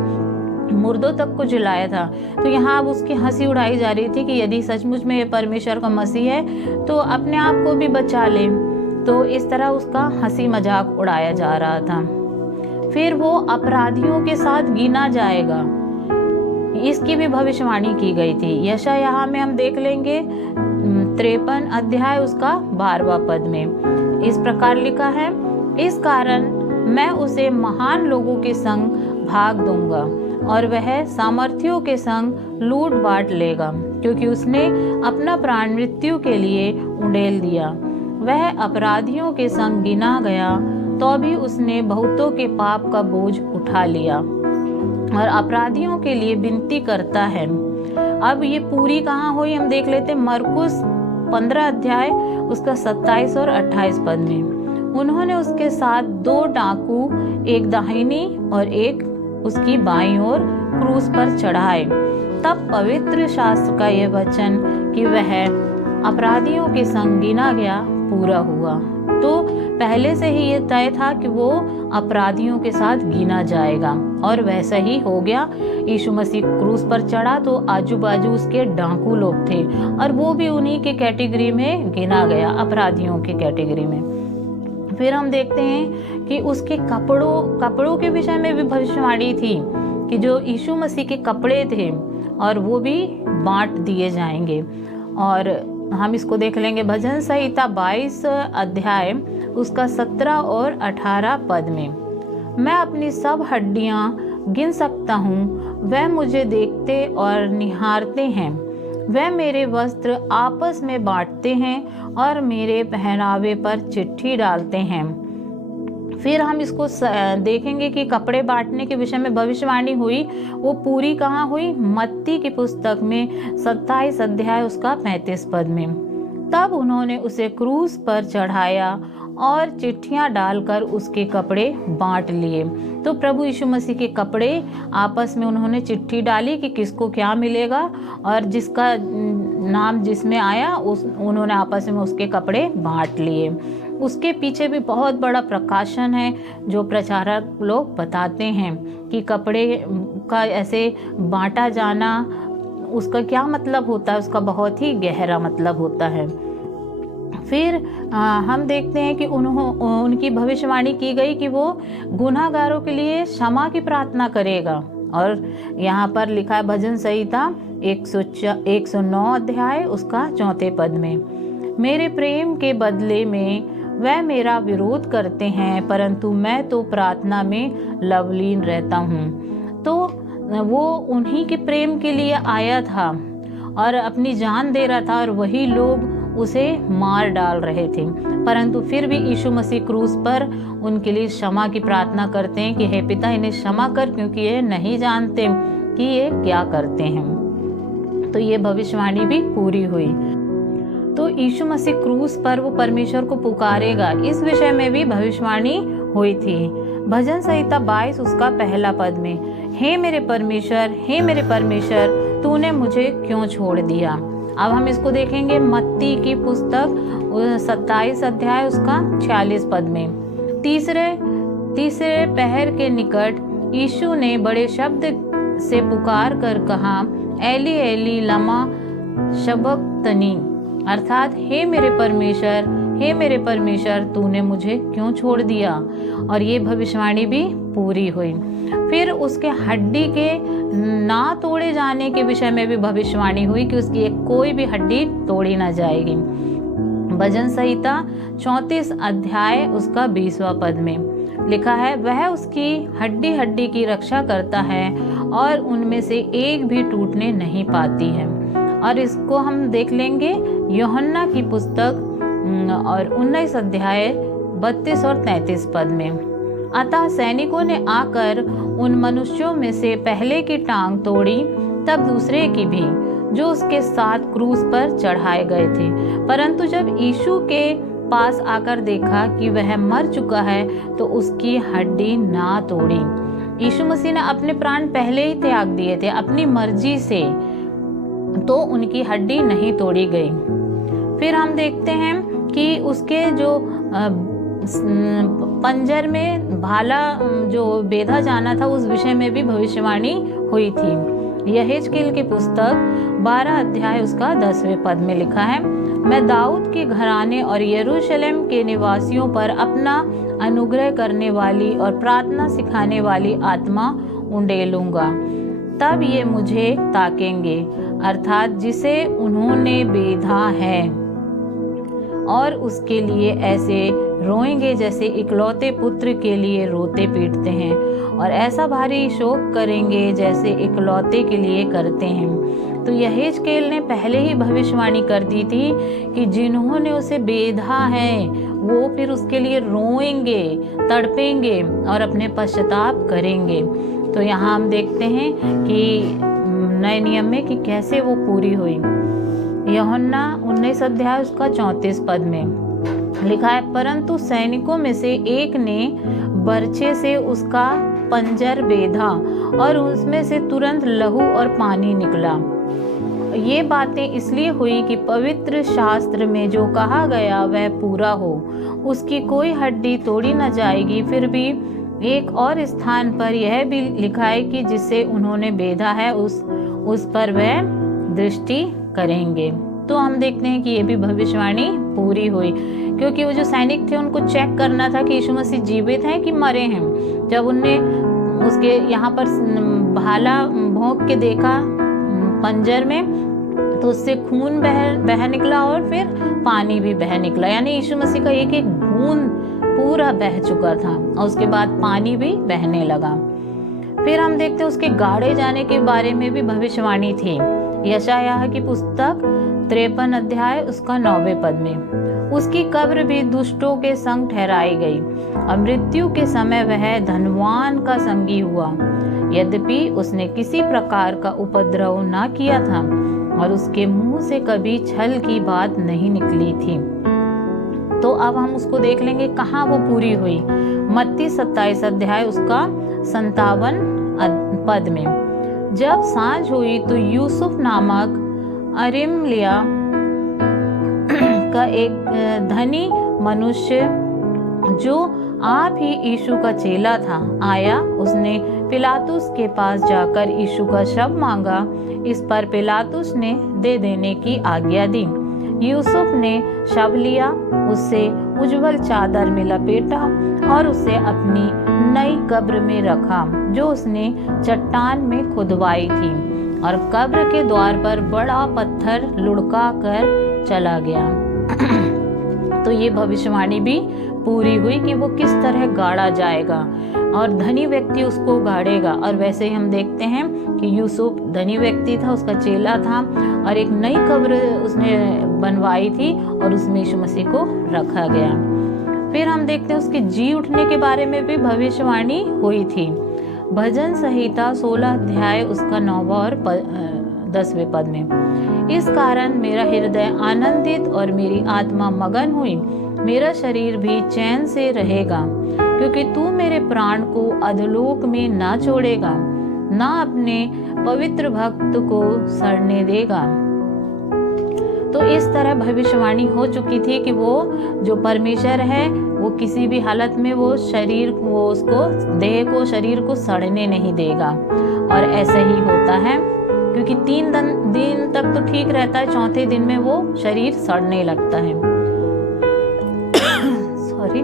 मुर्दों तक को जिलाया था। तो यहाँ अब उसकी हंसी उड़ाई जा रही थी कि यदि सचमुच में ये परमेश्वर का मसीह है तो अपने आप को भी बचा ले। तो इस तरह उसका हंसी मजाक उड़ाया जा रहा था। फिर वो अपराधियों के साथ गिना जाएगा, इसकी भी भविष्यवाणी की गई थी। यशायाह में हम देख लेंगे 53 अध्याय उसका 12वां पद में इस प्रकार लिखा है, इस कारण मैं उसे महान लोगों के संग भाग दूंगा और वह सामर्थियों के संग लूट बांट लेगा, क्योंकि उसने अपना प्राण मृत्यु के लिए उड़ेल दिया। वह अपराधियों के संग गिना गया तो भी उसने बहुतों के पाप का बोझ उठा लिया और अपराधियों के लिए विनती करता है। अब ये पूरी कहाँ हुई हम देख लेते हैं। मरकुस 15 अध्याय उसका 27 और 28 पद में, उन्होंने उसके साथ 2 डाकू, एक दाहिनी और एक उसकी बाईं ओर क्रूस पर चढ़ाए। तब पवित्र शास्त्र का यह वचन कि वह अपराधियों के संग गिना गया पूरा हुआ। तो पहले से ही ये तय था कि वो अपराधियों के साथ गिना जाएगा, और वैसा ही हो गया। यीशु मसीह क्रूस पर चढ़ा तो आजू बाजू उसके डाकू लोग थे, और वो भी उन्हीं के कैटेगरी में गिना गया, अपराधियों के कैटेगरी में। फिर हम देखते हैं कि उसके कपड़ों के विषय में भी भविष्यवाणी थी कि जो यीशु मसीह के कपड़े थे और वो भी बांट दिए जाएंगे। और हम इसको देख लेंगे भजन संहिता 22 अध्याय उसका 17 और 18 पद में। मैं अपनी सब हड्डियां गिन सकता हूँ, वह मुझे देखते और निहारते हैं। वह मेरे वस्त्र आपस में बांटते हैं और मेरे पहनावे पर चिट्ठी डालते हैं। फिर हम इसको देखेंगे कि कपड़े बांटने के विषय में भविष्यवाणी हुई, वो पूरी कहाँ हुई? मत्ती की पुस्तक में 27 अध्याय उसका 35 पद में। तब उन्होंने उसे क्रूस पर चढ़ाया और चिट्ठियां डालकर उसके कपड़े बांट लिए। तो प्रभु यीशु मसीह के कपड़े आपस में उन्होंने चिट्ठी डाली कि किसको क्या मिलेगा, और जिसका नाम जिसमें आया उन्होंने आपस में उसके कपड़े बांट लिए। उसके पीछे भी बहुत बड़ा प्रकाशन है जो प्रचारक लोग बताते हैं कि कपड़े का ऐसे बांटा जाना उसका क्या मतलब होता है, उसका बहुत ही गहरा मतलब होता है। फिर हम देखते हैं कि उनकी भविष्यवाणी की गई कि वो गुनाहगारों के लिए क्षमा की प्रार्थना करेगा। और यहाँ पर लिखा है भजन संहिता 109 अध्याय उसका 4 पद में, मेरे प्रेम के बदले में वह मेरा विरोध करते हैं, परंतु मैं तो प्रार्थना में लवलीन रहता हूँ। तो वो उन्हीं के प्रेम के लिए आया था और अपनी जान दे रहा था, और वही लोग उसे मार डाल रहे थे, परंतु फिर भी यीशु मसीह क्रूस पर उनके लिए क्षमा की प्रार्थना करते हैं कि हे पिता, इन्हें क्षमा कर, क्योंकि ये नहीं जानते कि ये क्या करते हैं। तो ये भविष्यवाणी भी पूरी हुई। तो यीशु मसीह क्रूस पर वो परमेश्वर को पुकारेगा, इस विषय में भी भविष्यवाणी हुई थी। भजन संहिता 22 उसका 1 पद में, हे मेरे परमेश्वर, तूने मुझे क्यों छोड़ दिया। अब हम इसको देखेंगे मत्ती की पुस्तक 27 अध्याय उसका 46 पद में। तीसरे पहर के निकट यीशु ने बड़े शब्द से पुकार कर कहा, एली एली लमा शबक्तनी, अर्थात हे मेरे परमेश्वर तूने मुझे क्यों छोड़ दिया। और ये भविष्यवाणी भी पूरी हुई। फिर उसके हड्डी के ना तोड़े जाने के विषय में भी भविष्यवाणी हुई कि उसकी कोई भी हड्डी तोड़ी ना जाएगी। भजन संहिता 34 अध्याय उसका 20वां पद में लिखा है, वह उसकी हड्डी हड्डी की रक्षा करता है और उनमें से एक भी टूटने नहीं पाती है। और इसको हम देख लेंगे यूहन्ना की पुस्तक और 19 अध्याय 32 और 33 पद में। अतः सैनिकों ने आकर उन मनुष्यों में से पहले की टांग तोड़ी, तब दूसरे की भी, जो उसके साथ क्रूस पर चढ़ाए गए थे। परंतु जब यीशु के पास आकर देखा कि वह मर चुका है, तो उसकी हड्डी ना तोड़ी। यीशु मसीह ने अपने प्राण पहले ही त्याग दिए थे अपनी मर्जी से, तो उनकी हड्डी नहीं तोड़ी गई। फिर हम देखते हैं कि उसके जो पंजर में भाला जो बेधा जाना था, उस विषय में भी भविष्यवाणी हुई थी। यहेजकेल की पुस्तक 12 अध्याय उसका 10वें पद में लिखा है, मैं दाऊद के घराने और यरूशलेम के निवासियों पर अपना अनुग्रह करने वाली और प्रार्थना सिखाने वाली आत्मा उंडेलूंगा। तब ये मुझे ताकेंगे, अर्थात जिसे उन्होंने बेधा है, और उसके लिए ऐसे रोएंगे जैसे इकलौते पुत्र के लिए रोते पीटते हैं, और ऐसा भारी शोक करेंगे जैसे इकलौते के लिए करते हैं। तो यहेजकेल ने पहले ही भविष्यवाणी कर दी थी कि जिन्होंने उसे बेधा है वो फिर उसके लिए रोएंगे, तड़पेंगे और अपने पश्चाताप करेंगे। तो यहाँ हम देखते हैं कि नए नियम में कि कैसे वो पूरी हुई। यूहन्ना 19 अध्याय उसका 34 पद में लिखा है, परंतु सैनिकों में से एक ने बर्छे से उसका पंजर बेधा और उसमें से तुरंत लहू और पानी निकला। ये बातें इसलिए हुई कि पवित्र शास्त्र में जो कहा गया वह पूरा हो, उसकी कोई हड्डी तोड़ी न जाएगी। फिर भी एक और स्थान पर यह भी लिखा है कि जिसे उन्होंने बेधा है उस पर वह दृष्टि करेंगे। तो हम देखते हैं कि ये भी भविष्यवाणी पूरी हुई, क्योंकि वो जो सैनिक थे उनको चेक करना था कि यीशु मसीह जीवित हैं कि मरे हैं। जब उनने उसके यहाँ पर भाला भोंक के देखा पंजर में, तो उससे खून बह निकला और फिर पानी भी बह निकला, यानी यीशु मसीह का एक एक बूंद पूरा बह चुका था और उसके बाद पानी भी बहने लगा। फिर हम देखते हैं उसके गाड़े जाने के बारे में भी भविष्यवाणी थी। यशायाह की पुस्तक 53 अध्याय उसका 9वें पद में, उसकी कब्र भी दुष्टों के संग ठहराई गई और मृत्यु के समय वह धनवान का संगी हुआ, यद्यपि उसने किसी प्रकार का उपद्रव न किया था और उसके मुंह से कभी छल की बात नहीं निकली थी। तो अब हम उसको देख लेंगे कहाँ वो पूरी हुई। मत्ती 27 अध्याय उसका 57 पद में, जब सांझ हुई तो यूसुफ नामक अरिमलिया का एक धनी मनुष्य जो आप ही यीशु का चेला था आया। उसने पिलातुस के पास जाकर यीशु का शव मांगा। इस पर पिलातुस ने दे देने की आज्ञा दी। यूसुफ ने शव लिया, उससे उज्जवल चादर में लपेटा और उसे अपनी नई कब्र में रखा जो उसने चट्टान में खुदवाई थी, और कब्र के द्वार पर बड़ा पत्थर लुढ़का कर चला गया। तो ये भविष्यवाणी भी पूरी हुई कि वो किस तरह गाड़ा जाएगा और धनी व्यक्ति उसको गाड़ेगा। और वैसे ही हम देखते हैं कि यूसुफ धनी व्यक्ति था, उसका चेला था और एक नई कब्र उसने बनवाई थी और उसमें यीशु मसीह को रखा गया। फिर हम देखते हैं उसके जी उठने के बारे में भी भविष्यवाणी हुई थी। भजन संहिता 16 अध्याय उसका 9वां और 10वें पद में, इस कारण मेरा हृदय आनंदित और मेरी आत्मा मगन हुई, मेरा शरीर भी चैन से रहेगा, क्योंकि तू मेरे प्राण को अधोलोक में ना छोड़ेगा, ना अपने पवित्र भक्त को सड़ने देगा। तो इस तरह भविष्यवाणी हो चुकी थी कि वो जो परमेश्वर है वो किसी भी हालत में वो उसको देह को शरीर को सड़ने नहीं देगा। और ऐसा ही होता है, क्योंकि 3 दिन तक तो ठीक रहता है, चौथे दिन में वो शरीर सड़ने लगता है। सॉरी।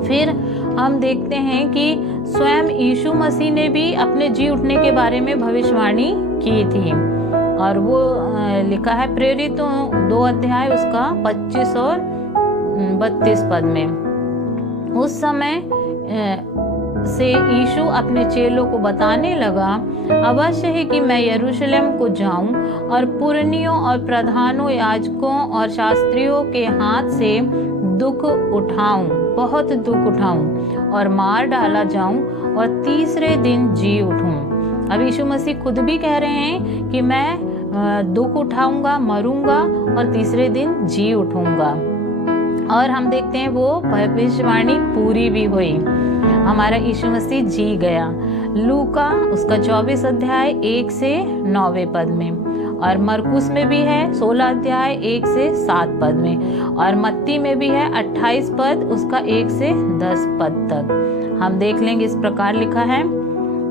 फिर हम देखते हैं कि स्वयं यीशु मसीह ने भी अपने जी उठने के बारे में भविष्यवाणी की थी, और वो लिखा है प्रेरितों 2 अध्याय उसका 25 और 32 पद में। उस समय से यीशु अपने चेलों को बताने लगा, अवश्य है कि मैं यरूशलेम को जाऊं और पुरनियों और प्रधानों, याजकों और शास्त्रियों के हाथ से दुख उठाऊं, बहुत दुख उठाऊं और मार डाला जाऊं और तीसरे दिन जी उठूं। अब यीशु मसीह खुद भी कह रहे हैं कि मैं दुख उठाऊंगा, मरूंगा और तीसरे दिन जी उठूंगा। और हम देखते हैं वो भविष्यवाणी पूरी भी हुई, हमारा यीशु मसीह जी गया। लूका उसका 24 अध्याय 1 से 9वें पद में, और मरकुस में भी है 16 अध्याय 1 से 7 पद में, और मत्ती में भी है 28 पद उसका 1 से 10 पद तक। हम देख लेंगे, इस प्रकार लिखा है,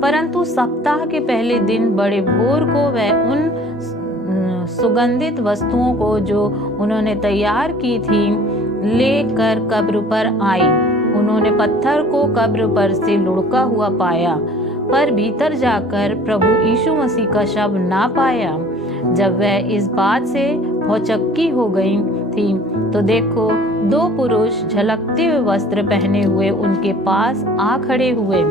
परंतु सप्ताह के पहले दिन बड़े भोर को वह उन सुगंधित वस्तुओं को जो उन्होंने तैयार की थी लेकर कब्र पर आई। उन्होंने पत्थर को कब्र पर से लुढ़का हुआ पाया, पर भीतर जाकर प्रभु यीशु मसीह का शव ना पाया। जब वह इस बात से भौचक्की हो गई थी तो देखो 2 पुरुष झलकते हुए वस्त्र पहने हुए उनके पास आ खड़े हुए,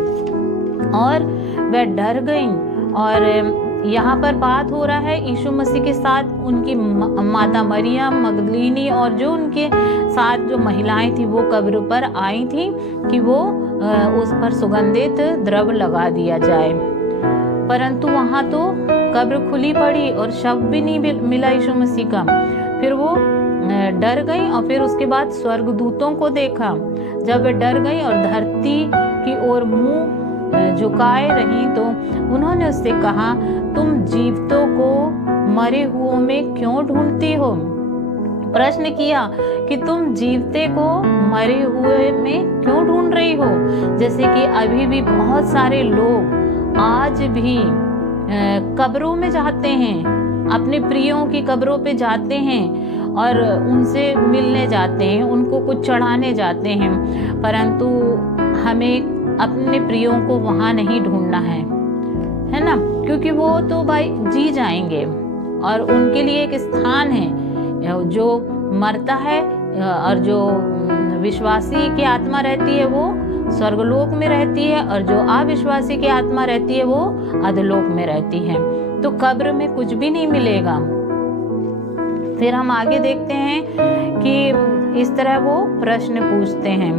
और वह डर गईं। और यहाँ पर बात हो रहा है यीशु मसीह के साथ उनकी माता मरियम मगदलीनी और जो उनके साथ जो महिलाएं थी वो कब्र पर आई थी कि वो उस पर सुगंधित द्रव्य लगा दिया जाए। परंतु वहाँ तो कब्र खुली पड़ी और शव भी नहीं मिला यीशु मसीह का। फिर वो डर गई और फिर उसके बाद स्वर्गदूतों को देखा। जब वे डर गई और धरती की ओर मुंह झुकाए रहीं तो उन्होंने उससे कहा, तुम जीवितों को मरे हुओं में क्यों ढूंढती हो? प्रश्न किया कि तुम जीवते को मरे हुए में क्यों ढूंढ रही हो? जैसे कि अभी भी बहुत सारे लोग आज भी कब्रों में जाते हैं, अपने प्रियों की कब्रों पे जाते हैं और उनसे मिलने जाते हैं, उनको कुछ चढ़ाने जाते हैं, परंतु हमें अपने प्रियों को वहाँ नहीं ढूंढना है ना, क्योंकि वो तो भाई जी जाएंगे और उनके लिए एक स्थान है। जो मरता है और जो विश्वासी की आत्मा रहती है वो स्वर्गलोक में रहती है, और जो अविश्वासी की आत्मा रहती है वो अधोलोक में रहती है। तो कब्र में कुछ भी नहीं मिलेगा। फिर हम आगे देखते हैं कि इस तरह वो प्रश्न पूछते हैं,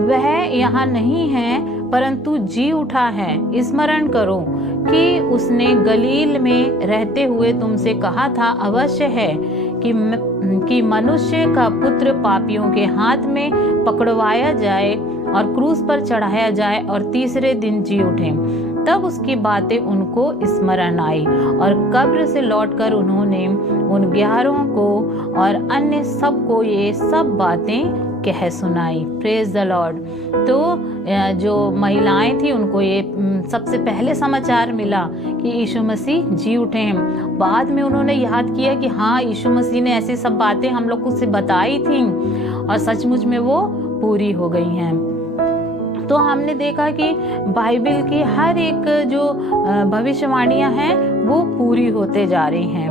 वह यहाँ नहीं है परंतु जी उठा है। स्मरण करो कि उसने गलील में रहते हुए तुमसे कहा था, अवश्य है कि मनुष्य का पुत्र पापियों के हाथ में पकड़वाया जाए और क्रूस पर चढ़ाया जाए और तीसरे दिन जी उठे। तब उसकी बातें उनको स्मरण आई और कब्र से लौटकर उन्होंने उन 11 को और अन्य सबको ये सब बातें कह सुनाई। Praise the Lord. तो जो महिलाएं थी उनको ये सबसे पहले समाचार मिला कि यीशु मसीह जी उठे हैं। बाद में उन्होंने याद किया कि हाँ, यीशु मसीह ने ऐसी सब बातें हम लोग को से बताई थी और सचमुच में वो पूरी हो गई हैं। तो हमने देखा कि बाइबल की हर एक जो भविष्यवाणियां हैं वो पूरी होते जा रही हैं।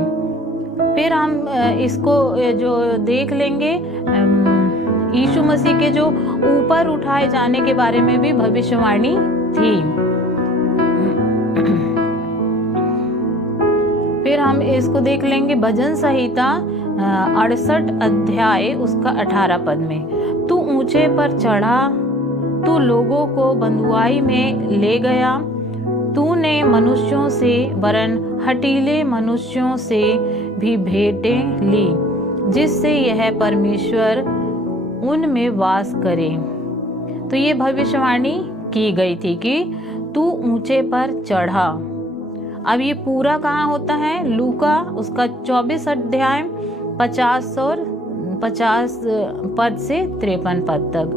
फिर हम इसको जो देख लेंगे, यीशु मसीह के जो ऊपर उठाए जाने के बारे में भी भविष्यवाणी थी। फिर हम इसको देख लेंगे भजन संहिता 68 अध्याय उसका 18 पद में, तू ऊंचे पर चढ़ा, तू लोगों को बंधुआई में ले गया, तूने मनुष्यों से वरन हठीले मनुष्यों से भी भेंटें ली, जिससे यह परमेश्वर उनमें वास करे। तो ये भविष्यवाणी की गई थी कि तू ऊंचे पर चढ़ा। अब ये पूरा कहाँ होता है? लूका उसका 24 अध्याय 50 पद से 53 पद तक।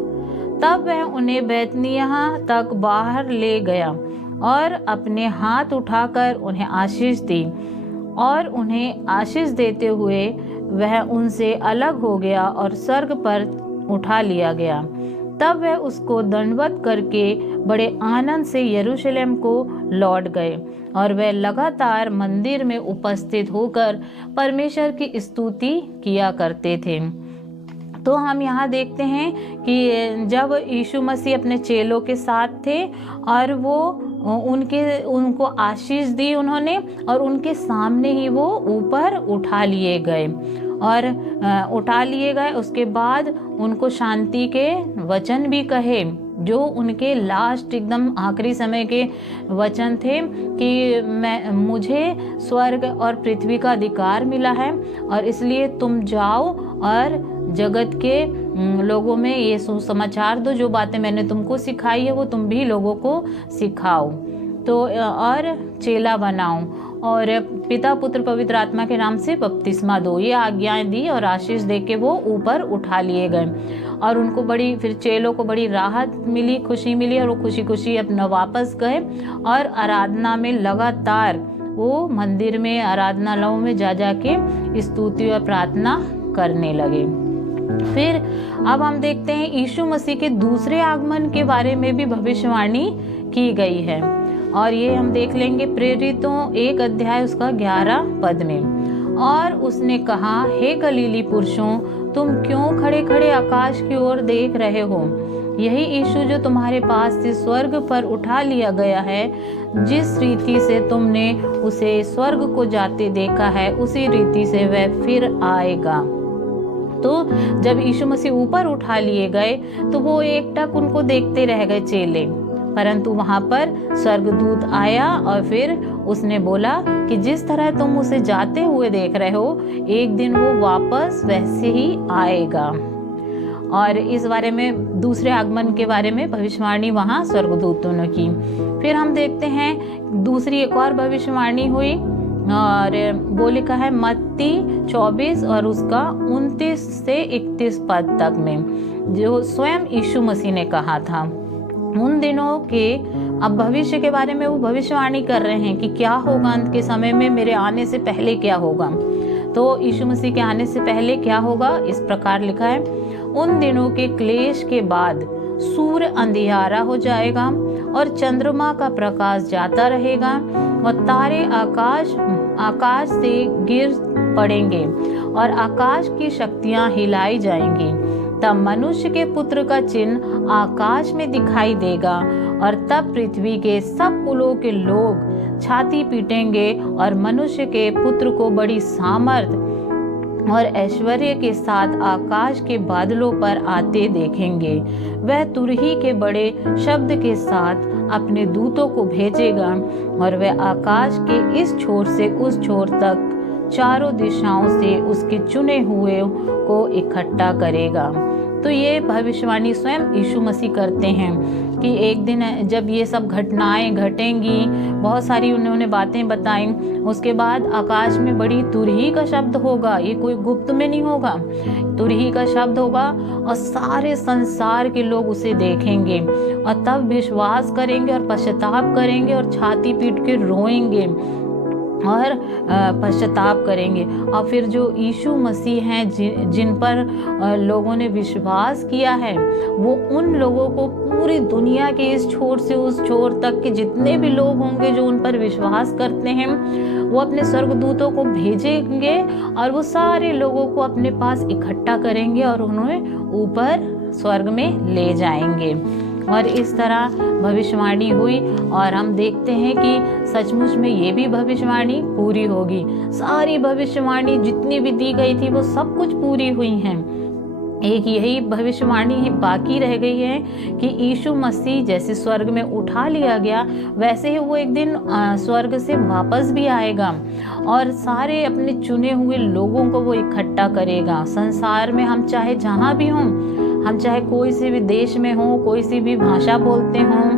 तब वह उन्हें बैतनिय्याह तक बाहर ले गया और अपने हाथ उठाकर उन्हें आशीष दी, और उन्हें आशीष देते हुए वह उनसे अलग हो गया और स्वर्ग पर उठा लिया गया। तब वह उसको दंडवत करके बड़े आनंद से यरूशलेम को लौट गए, और वह लगातार मंदिर में उपस्थित होकर परमेश्वर की स्तुति किया करते थे। तो हम यहाँ देखते हैं कि जब यीशु मसीह अपने चेलों के साथ थे और वो उनको आशीष दी उन्होंने, और उनके सामने ही वो ऊपर उठा लिए गए उसके बाद उनको शांति के वचन भी कहे, जो उनके लास्ट एकदम आखिरी समय के वचन थे कि मुझे स्वर्ग और पृथ्वी का अधिकार मिला है, और इसलिए तुम जाओ और जगत के लोगों में ये सुसमाचार दो, जो बातें मैंने तुमको सिखाई है वो तुम भी लोगों को सिखाओ, तो और चेला बनाओ, और पिता पुत्र पवित्र आत्मा के नाम से बपतिस्मा दो। ये आज्ञाएं दी और आशीष देके वो ऊपर उठा लिए गए, और उनको फिर चेलों को बड़ी राहत मिली, खुशी मिली, और वो खुशी खुशी अपना वापस गए और आराधना में लगातार वो मंदिर में आराधनालयों में जा के स्तुति और प्रार्थना करने लगे। फिर अब हम देखते हैं यीशु मसीह के दूसरे आगमन के बारे में भी भविष्यवाणी की गई है, और ये हम देख लेंगे प्रेरितों 1 अध्याय उसका 11 पद में। और उसने कहा, हे गलीली पुरुषों, तुम क्यों खड़े खड़े आकाश की ओर देख रहे हो? यही यीशु जो तुम्हारे पास से स्वर्ग पर उठा लिया गया है, जिस रीति से तुमने उसे स्वर्ग को जाते देखा है, उसी रीति से वह फिर आएगा। तो जब यीशु मसीह ऊपर उठा लिए गए तो वो एकटक उनको देखते रह गए चेले, परंतु वहां पर स्वर्गदूत आया और फिर उसने बोला कि जिस तरह तुम उसे जाते हुए देख रहे हो, एक दिन वो वापस वैसे ही आएगा। और इस बारे में दूसरे आगमन के बारे में भविष्यवाणी वहाँ स्वर्गदूतों ने की। फिर हम देखते हैं दूसरी एक और भविष्यवाणी हुई और वो लिखा है मत्ती 24 और उसका 29 से 31 पद तक में, जो स्वयं यीशु मसीह ने कहा था। उन दिनों के अब भविष्य के बारे में वो भविष्यवाणी कर रहे हैं कि क्या होगा अंत के समय में, मेरे आने से पहले क्या होगा। तो यीशु मसीह के आने से पहले क्या होगा, इस प्रकार लिखा है, उन दिनों के क्लेश के बाद सूर्य अंधियारा हो जाएगा और चंद्रमा का प्रकाश जाता रहेगा और तारे आकाश से गिर पड़ेंगे और आकाश की शक्तियां हिलाई जाएंगी। तब मनुष्य के पुत्र का चिन्ह आकाश में दिखाई देगा और तब पृथ्वी के सब कुलों के लोग छाती पीटेंगे और मनुष्य के पुत्र को बड़ी सामर्थ और ऐश्वर्य के साथ आकाश के बादलों पर आते देखेंगे। वह तुरही के बड़े शब्द के साथ अपने दूतों को भेजेगा और वह आकाश के इस छोर से उस छोर तक चारों दिशाओं से उसके चुने हुए को इकट्ठा करेगा। तो ये भविष्यवाणी स्वयं यीशु मसीह करते हैं कि एक दिन जब ये सब घटनाएं घटेंगी, बहुत सारी उन्होंने बातें बताई, उसके बाद आकाश में बड़ी तुरही का शब्द होगा। ये कोई गुप्त में नहीं होगा, तुरही का शब्द होगा और सारे संसार के लोग उसे देखेंगे और तब विश्वास करेंगे और पश्चाताप करेंगे और छाती पीट के रोएंगे और पश्चाताप करेंगे। और फिर जो यीशु मसीह हैं जिन पर लोगों ने विश्वास किया है, वो उन लोगों को पूरी दुनिया के इस छोर से उस छोर तक के जितने भी लोग होंगे जो उन पर विश्वास करते हैं, वो अपने स्वर्गदूतों को भेजेंगे और वो सारे लोगों को अपने पास इकट्ठा करेंगे और उन्हें ऊपर स्वर्ग में ले जाएंगे। और इस तरह भविष्यवाणी हुई और हम देखते हैं कि सचमुच में ये भी भविष्यवाणी पूरी होगी। सारी भविष्यवाणी जितनी भी दी गई थी वो सब कुछ पूरी हुई हैं। एक यही भविष्यवाणी बाकी रह गई है कि यीशु मसीह जैसे स्वर्ग में उठा लिया गया, वैसे ही वो एक दिन स्वर्ग से वापस भी आएगा और सारे अपने चुने हुए लोगों को वो इकट्ठा करेगा। संसार में हम चाहे जहाँ भी हों, हम चाहे कोई से भी देश में हों, कोई सी भी भाषा बोलते हों,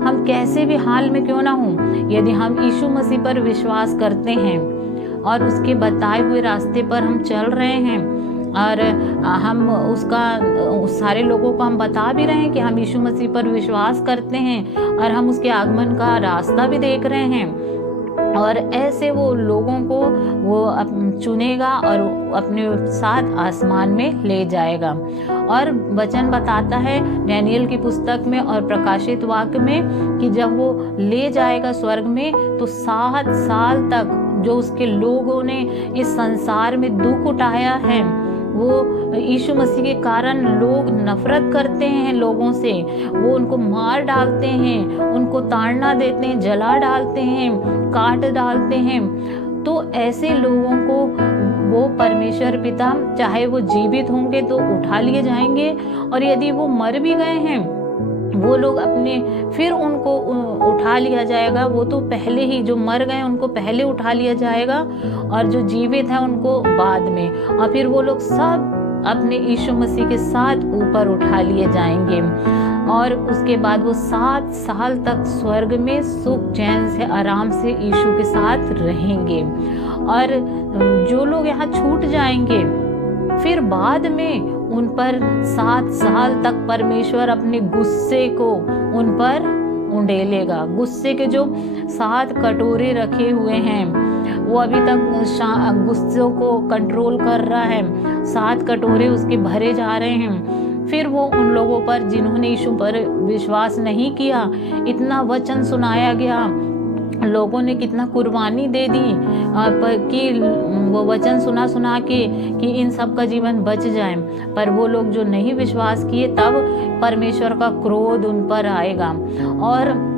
हम कैसे भी हाल में क्यों ना हों, यदि हम यीशु मसीह पर विश्वास करते हैं और उसके बताए हुए रास्ते पर हम चल रहे हैं और हम उस सारे लोगों को हम बता भी रहे हैं कि हम यीशु मसीह पर विश्वास करते हैं और हम उसके आगमन का रास्ता भी देख रहे हैं, और ऐसे वो लोगों को वो चुनेगा और अपने साथ आसमान में ले जाएगा। और वचन बताता है डैनियल की पुस्तक में और प्रकाशित वाक्य में कि जब वो ले जाएगा स्वर्ग में तो 7 साल तक जो उसके लोगों ने इस संसार में दुख उठाया है, वो यीशु मसीह के कारण लोग नफरत करते हैं लोगों से, वो उनको मार डालते हैं, उनको ताड़ना देते हैं, जला डालते हैं, काट डालते हैं। तो ऐसे लोगों को वो परमेश्वर पिता चाहे वो जीवित होंगे तो उठा लिए जाएंगे, और यदि वो मर भी गए हैं वो लोग फिर उनको उठा लिया जाएगा। वो तो पहले ही जो मर गए उनको पहले उठा लिया जाएगा और जो जीवित है उनको बाद में, और फिर वो लोग सब अपने यीशु मसीह के साथ ऊपर उठा लिए जाएंगे। और उसके बाद वो 7 साल तक स्वर्ग में सुख चैन से आराम से यीशु के साथ रहेंगे। और जो लोग यहाँ छूट जाएंगे फिर बाद में उन पर 7 साल तक परमेश्वर अपने गुस्से को उन पर उंडेलेगा। गुस्से के जो 7 कटोरे रखे हुए हैं वो अभी तक गुस्सों को कंट्रोल कर रहा है, 7 कटोरे उसके भरे जा रहे हैं। फिर वो उन लोगों पर जिन्होंने यीशु पर विश्वास नहीं किया, इतना वचन सुनाया गया, लोगों ने कितना कुर्बानी दे दी कि वो वचन सुना के कि इन सब का जीवन बच जाए, पर वो लोग जो नहीं विश्वास किए तब परमेश्वर का क्रोध उन पर आएगा और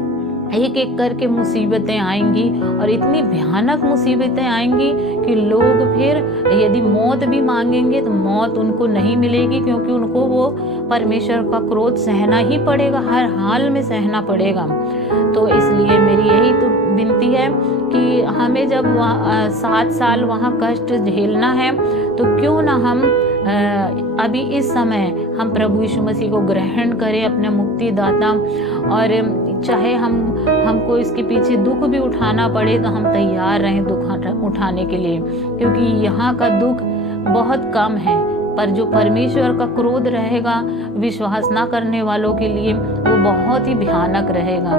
एक एक करके मुसीबतें आएंगी, और इतनी भयानक मुसीबतें आएंगी कि लोग फिर यदि मौत भी मांगेंगे तो मौत उनको नहीं मिलेगी, क्योंकि उनको वो परमेश्वर का क्रोध सहना ही पड़ेगा, हर हाल में सहना पड़ेगा। तो इसलिए मेरी यही तो विनती है कि हमें जब 7 साल वहाँ कष्ट झेलना है तो क्यों ना हम अभी इस समय हम प्रभु यीशु मसीह को ग्रहण करें अपने मुक्तिदाता, और चाहे हमको इसके पीछे दुख भी उठाना पड़े तो हम तैयार रहें दुख उठाने के लिए, क्योंकि यहाँ का दुख बहुत कम है, पर जो परमेश्वर का क्रोध रहेगा विश्वास ना करने वालों के लिए वो बहुत ही भयानक रहेगा।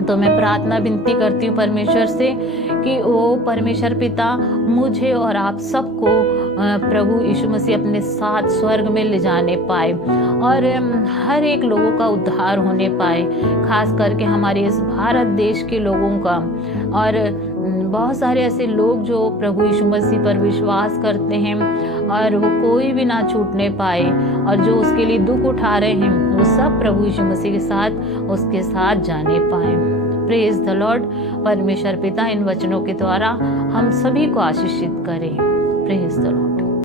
तो मैं प्रार्थना विनती करती हूँ परमेश्वर से कि वो परमेश्वर पिता मुझे और आप सबको प्रभु यीशु मसीह अपने साथ स्वर्ग में ले जाने पाए, और हर एक लोगों का उद्धार होने पाए, खास करके हमारे इस भारत देश के लोगों का, और बहुत सारे ऐसे लोग जो प्रभु यीशु मसीह पर विश्वास करते हैं और वो कोई भी ना छूटने पाए, और जो उसके लिए दुख उठा रहे हैं वो सब प्रभु यीशु मसीह के साथ उसके साथ जाने पाए। Praise the Lord. परमेश्वर पिता इन वचनों के द्वारा हम सभी को आशीषित करे। Praise the Lord.